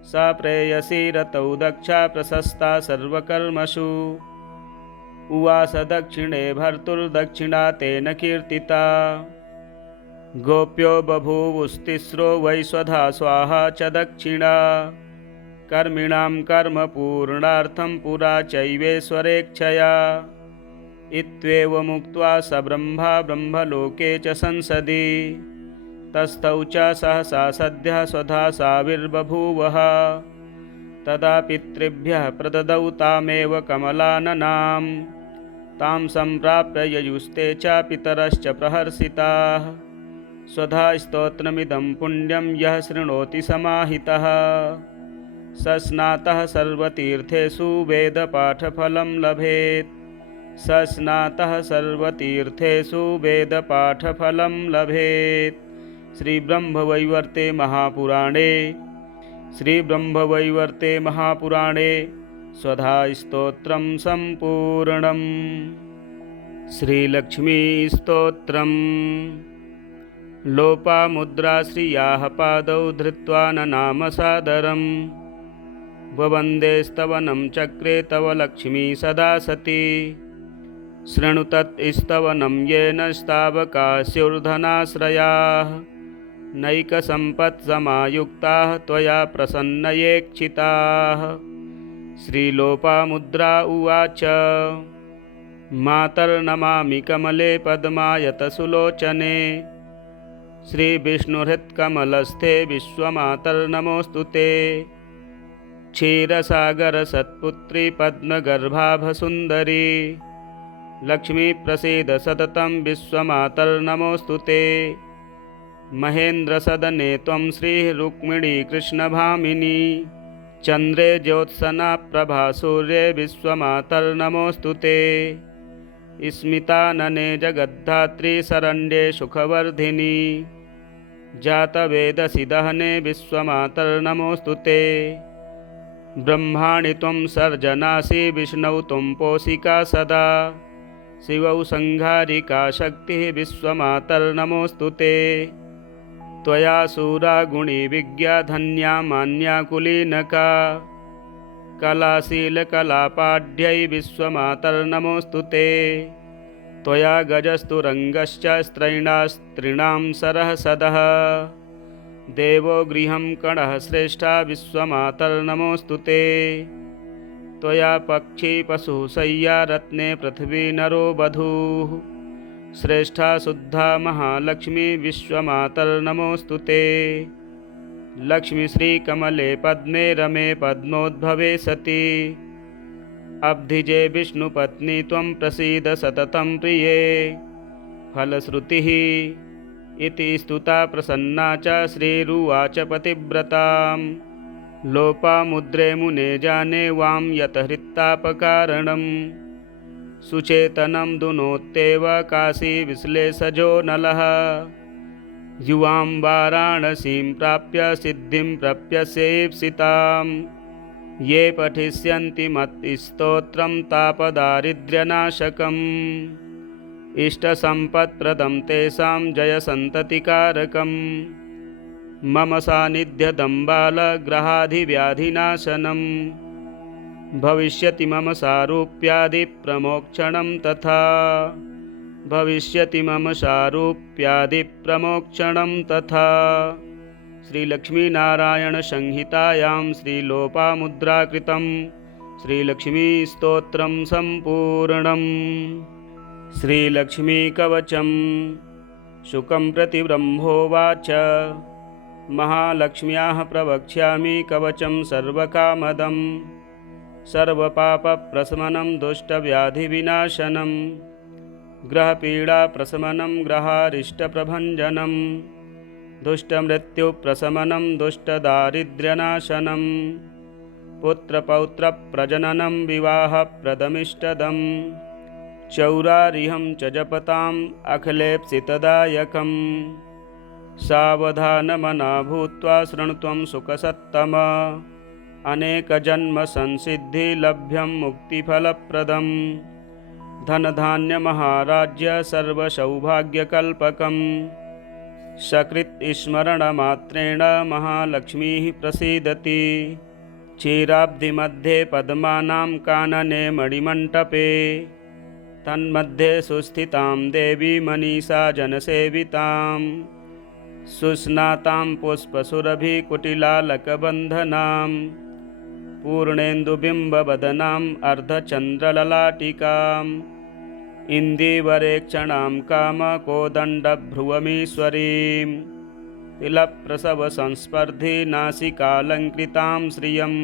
सा प्रेयसी रतौ दक्षा प्रशस्ता सर्वकर्मसु। उवास दक्षिणे भर्तुर्दक्षिणा तेन कीर्तिता। गोप्यो बभूवुस्तिस्रो वै स्वधा स्वाहा च दक्षिणा कर्मिणां कर्मपूर्णार्थं पुरा चैवेश्वरेच्छया। इत्येवमुक्त्वा स ब्रह्मा ब्रह्मलोके च संसदि तस्थौ च सहसा सद्यः स्वधा साविर्बभूवः। तदा पितृभ्यः प्रददौ तामेव कमलाननां तां सम्प्राप्य ययुस्ते च पितरश्च प्रहर्षिताः। स्वधा स्तोत्रमिदं पुण्यं यः शृणोति समाहितः स स्नातः सर्वतीर्थेषु वेदपाठफलं लभेत्। स स्नातः सर्वतीर्थेषु वेदपाठफलं लभेत्। श्रीब्रह्मवैवर्ते महापुराणे स्वधा स्तोत्रं सम्पूर्णम्। श्रीलक्ष्मीस्तोत्रम्। लोपामुद्रा श्रियाः पादौ धृत्वा ननाम सादरम् ववन्दे स्तवनं चक्रे तव लक्ष्मी सदा सती। शृणु तत् स्तवनं येन स्तावकास्युर्धनाश्रयाः नैकसम्पत्समायुक्ताः त्वया प्रसन्नयेक्षिताः। श्रीलोपामुद्रा उवाच मातर्नमामि कमले पद्मायतसुलोचने श्रीविष्णुहृत्कमलस्थे विश्वमातर्नमोऽस्तु ते। क्षीरसागरसत्पुत्री पद्मगर्भाभसुन्दरी लक्ष्मीप्रसीद सततं विश्वमातर्नमोऽस्तु ते। महेन्द्रसदने त्वं श्रीरुक्मिणी कृष्णभामिनी चन्द्रे ज्योत्सना प्रभा सूर्ये विश्वमातर्नमोऽस्तु ते। स्मितानने जगद्धात्री शरण्ये सुखवर्धिनी जातवेदसि दहने विश्वमातर्नमोऽस्तु ते। ब्रह्माणि त्वं सर्जनासि विष्णौ त्वं पोषिका सदा शिवौ संहारिका शक्तिः विश्वमातर्नमोऽस्तु ते त्वया शूरा गुणी विज्ञा धन्या मान्या कुलीनका कलाशीलकलापाढ्यै विश्वमातर्नमोऽस्तु ते त्वया गजस्तु रङ्गश्च स्त्रैणास्त्रीणां सरः सदः देवो गृहं कणः श्रेष्ठा विश्वमातर्नमोऽस्तु ते त्वया पक्षी पशुः शय्या रत्ने पृथिवी नरो वधूः श्रेष्ठा शुद्धा महालक्ष्मी विश्वमातर्नमोऽस्तु ते लक्ष्मी श्रीकमले पद्मे रमे पद्मोद्भवे सति अब्धिजे विष्णुपत्नी त्वं प्रसीद सततं प्रिये फलश्रुतिः इति स्तुता प्रसन्ना च श्रीरुवाच पतिव्रतां लोपामुद्रे मुने जाने वां यत हृत्तापकारणं सुचेतनं दुनोत्येव काशी विश्लेषजो नलः युवां वाराणसीं प्राप्य सिद्धिं प्रप्यसेप्सितां ये पठिष्यन्ति मत्स्तोत्रं तापदारिद्र्यनाशकम् इष्टसम्पत्प्रदं तेषां जयसन्ततिकारकं मम सान्निध्यदं बालग्रहाधिव्याधिनाशनं भविष्यति मम सारूप्यादिप्रमोक्षणं तथा भविष्यति मम सारूप्यादिप्रमोक्षणं तथा श्रीलक्ष्मीनारायणसंहितायां श्रीलोपामुद्राकृतं श्रीलक्ष्मीस्तोत्रं सम्पूर्णम्। श्रीलक्ष्मीकवचं शुकं प्रति ब्रह्मोवाच महालक्ष्म्याः प्रवक्ष्यामि कवचं सर्वकामदं सर्वपापप्रशमनं दुष्टव्याधिविनाशनं ग्रहपीडाप्रशमनं ग्रहारिष्टप्रभञ्जनं दुष्टमृत्युप्रशमनं दुष्टदारिद्र्यनाशनं पुत्रपौत्रप्रजननं विवाहप्रदमिष्टदम् चौरारिहं च जपताम् अखिलेप्सितदायकम् सावधानमना भूत्वा शृणुत्वं सुखसत्तम अनेकजन्मसंसिद्धिलभ्यं मुक्तिफलप्रदं धनधान्यमहाराज्य सर्वसौभाग्यकल्पकं सकृत् स्मरणमात्रेण महालक्ष्मीः प्रसीदति क्षीराब्धिमध्ये पद्मानां कानने मणिमण्टपे तन्मध्ये सुस्थितां देवी मनीषा जनसेवितां सुस्नातां पुष्पसुरभिकुटिलालकबन्धनां पूर्णेन्दुबिम्बवदनाम् अर्धचन्द्रललाटिकाम् इन्दीवरेक्षणां कामकोदण्डभ्रुवमीश्वरीं तिलप्रसवसंस्पर्धी नासिकालङ्कृतां श्रियं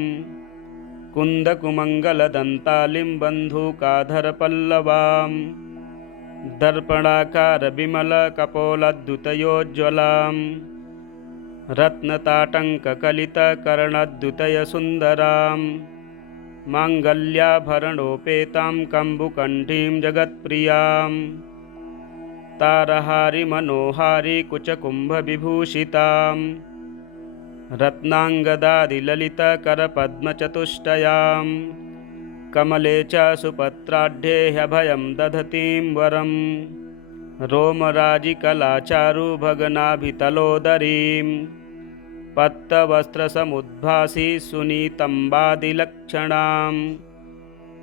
कुन्दकुमङ्गलदन्तालिं बन्धूकाधरपल्लवां दर्पणाकारविमलकपोलद्युतयोज्ज्वलां रत्नताटङ्ककलितकर्णद्युतयसुन्दरां माङ्गल्याभरणोपेतां कम्बुकण्ठीं जगत्प्रियां तारहारिमनोहारी कुचकुम्भविभूषितां रत्नाङ्गदादिललितकरपद्मचतुष्टयां कमले च सुपत्राढ्ये ह्यभयं दधतीं वरं रोमराजिकलाचारुभगनाभितलोदरीं पत्तवस्त्रसमुद्भासि सुनीतम्बादिलक्षणां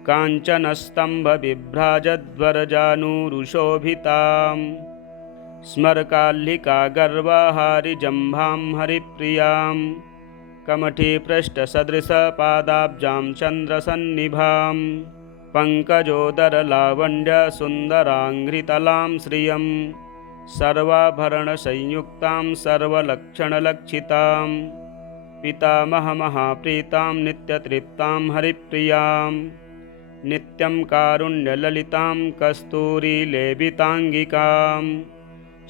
काञ्चनस्तम्भविभ्राजद्वरजानुरुशोभितां स्मरकाल्लिकागर्वहारिजम्भां हरिप्रियां कमठीपृष्ठसदृशपादाब्जां चन्द्रसन्निभां पङ्कजोदरलावण्यसुन्दराङ्घ्रितलां श्रियं सर्वाभरणसंयुक्तां सर्वलक्षणलक्षितां पितामहमहाप्रीतां नित्यतृप्तां हरिप्रियां नित्यं कारुण्यललितां कस्तूरीलेपिताङ्गिकां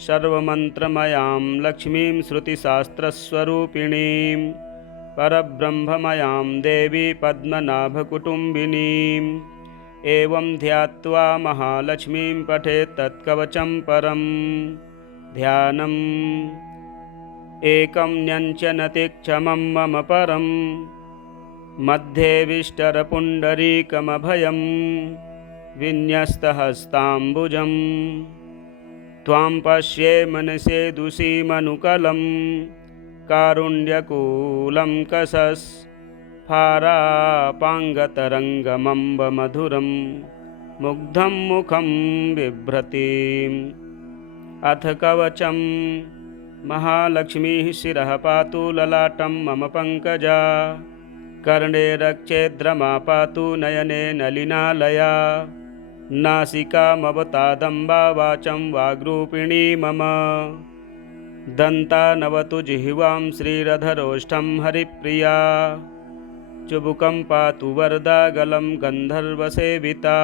सर्वमन्त्रमयां लक्ष्मीं श्रुतिशास्त्रस्वरूपिणीं परब्रह्ममयां देवी पद्मनाभकुटुम्बिनीम् एवं ध्यात्वा महालक्ष्मीं पठेत् तत्कवचं परं ध्यानम् एकं न्यञ्चनति क्षमं मम परं मध्ये विष्टरपुण्डरीकमभयं विन्यस्तहस्ताम्बुजं त्वां पश्ये मनसेदुषीमनुकलं कारुण्यकूलं कसस्फारापाङ्गतरङ्गमम्बमधुरं मुग्धं मुखं बिभ्रतीम् अथ कवचं महालक्ष्मीः शिरः पातु ललाटं मम पङ्कजा कर्णे रक्षेद्रमा पातु नयने नलिनालया नासिकामवतादम्बा वाचं वाग्रूपिणी मम दन्तानवतु जिह्वां श्रीरधरोष्ठं हरिप्रिया चुबुकं पातु वरदा गलं गन्धर्वसेविता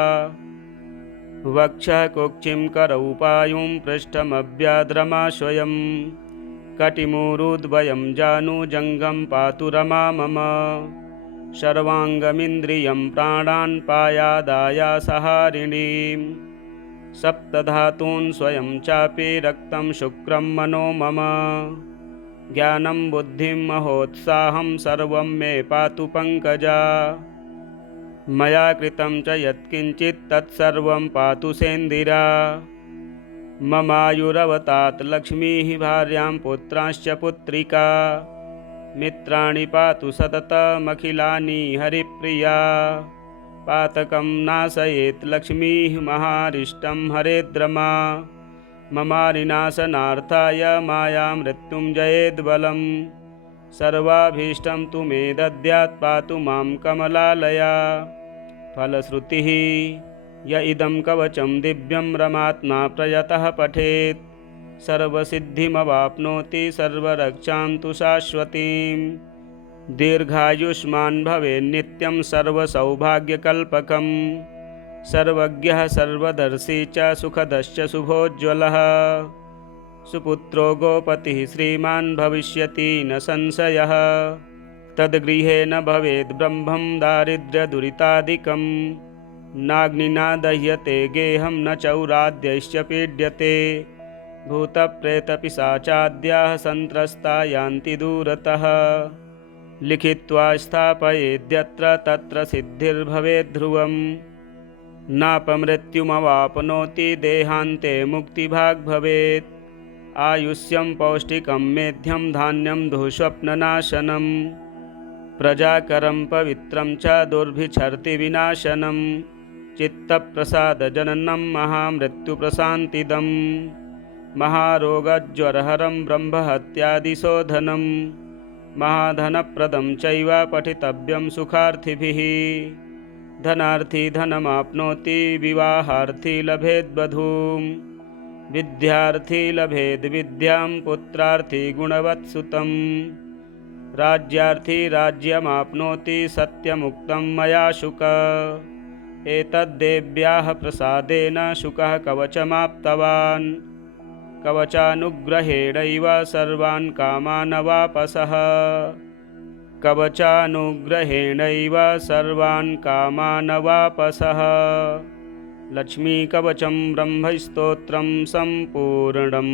वक्षः कुक्षिं करौ पायुं पृष्ठमव्याद्रमा कटिमूरुद्वयं जानुजङ्घं पातु रमा मम सर्वाङ्गमिन्द्रियं प्राणान् पायादायासहारिणीं सप्तधातून् स्वयं चापि रक्तं शुक्रं मनो मम ज्ञानं बुद्धिं महोत्साहं सर्वं मे पातु पङ्कजा मया कृतं च यत्किञ्चित् तत्सर्वं पातु सेन्दिरा ममायुरवतात् लक्ष्मीः भार्यां पुत्रांश्च पुत्रिका मित्राणि पातु सततमखिलानि हरिप्रिया पातकं नाशयेत् लक्ष्मीः महारिष्टं हरेद्रमा ममारिनाशनार्थाय मायामृत्युञ्जयेद्बलं सर्वाभीष्टं तु मे दद्यात् पातु मां कमलालया फलश्रुतिः य इदं कवचं दिव्यं रमात्मा प्रयतः पठेत् सर्वसिद्धिमवाप्नोति सर्वरक्षां तु शाश्वतीं दीर्घायुष्मान् भवेन्नित्यं सर्वसौभाग्यकल्पकं सर्वज्ञः सर्वदर्शी च सुखदश्च शुभोज्ज्वलः सुपुत्रो गोपतिः श्रीमान् भविष्यति न संशयः तद्गृहे न भवेद् ब्रह्मं दारिद्र्यदुरितादिकं नाग्निना दह्यते गेहं न चौराद्यैश्च पीड्यते भूतप्रेतपिशाचाद्याः सन्त्रस्ता यान्ति दूरतः लिखित्वा स्थापयेद्यत्र तत्र सिद्धिर्भवेद्ध्रुवम् नापमृत्युमवाप्नोति देहान्ते मुक्तिभाग् भवेत् आयुष्यं पौष्टिकं मेध्यं धान्यं दुःस्वप्ननाशनं प्रजाकरं पवित्रं च दुर्भिक्षर्ति विनाशनं चित्तप्रसादजननं महामृत्युप्रशान्तिदं महारोगज्वरहरं ब्रह्महत्यादिशोधनं महाधनप्रदं चैव पठितव्यं सुखार्थिभिः धनार्थी धनमाप्नोति विवाहार्थी लभेद्वधूं विद्यार्थी लभेद् विद्यां पुत्रार्थी गुणवत्सुतं राज्यार्थी राज्यमाप्नोति सत्यमुक्तं मया शुक एतद्देव्याः प्रसादेन शुकः कवचमाप्तवान् कवचानुग्रहेणैव सर्वान् कामान् वापसः कवचानुग्रहेणैव सर्वान् कामान् वापसः लक्ष्मीकवचं ब्रह्मस्तोत्रं सम्पूर्णम्।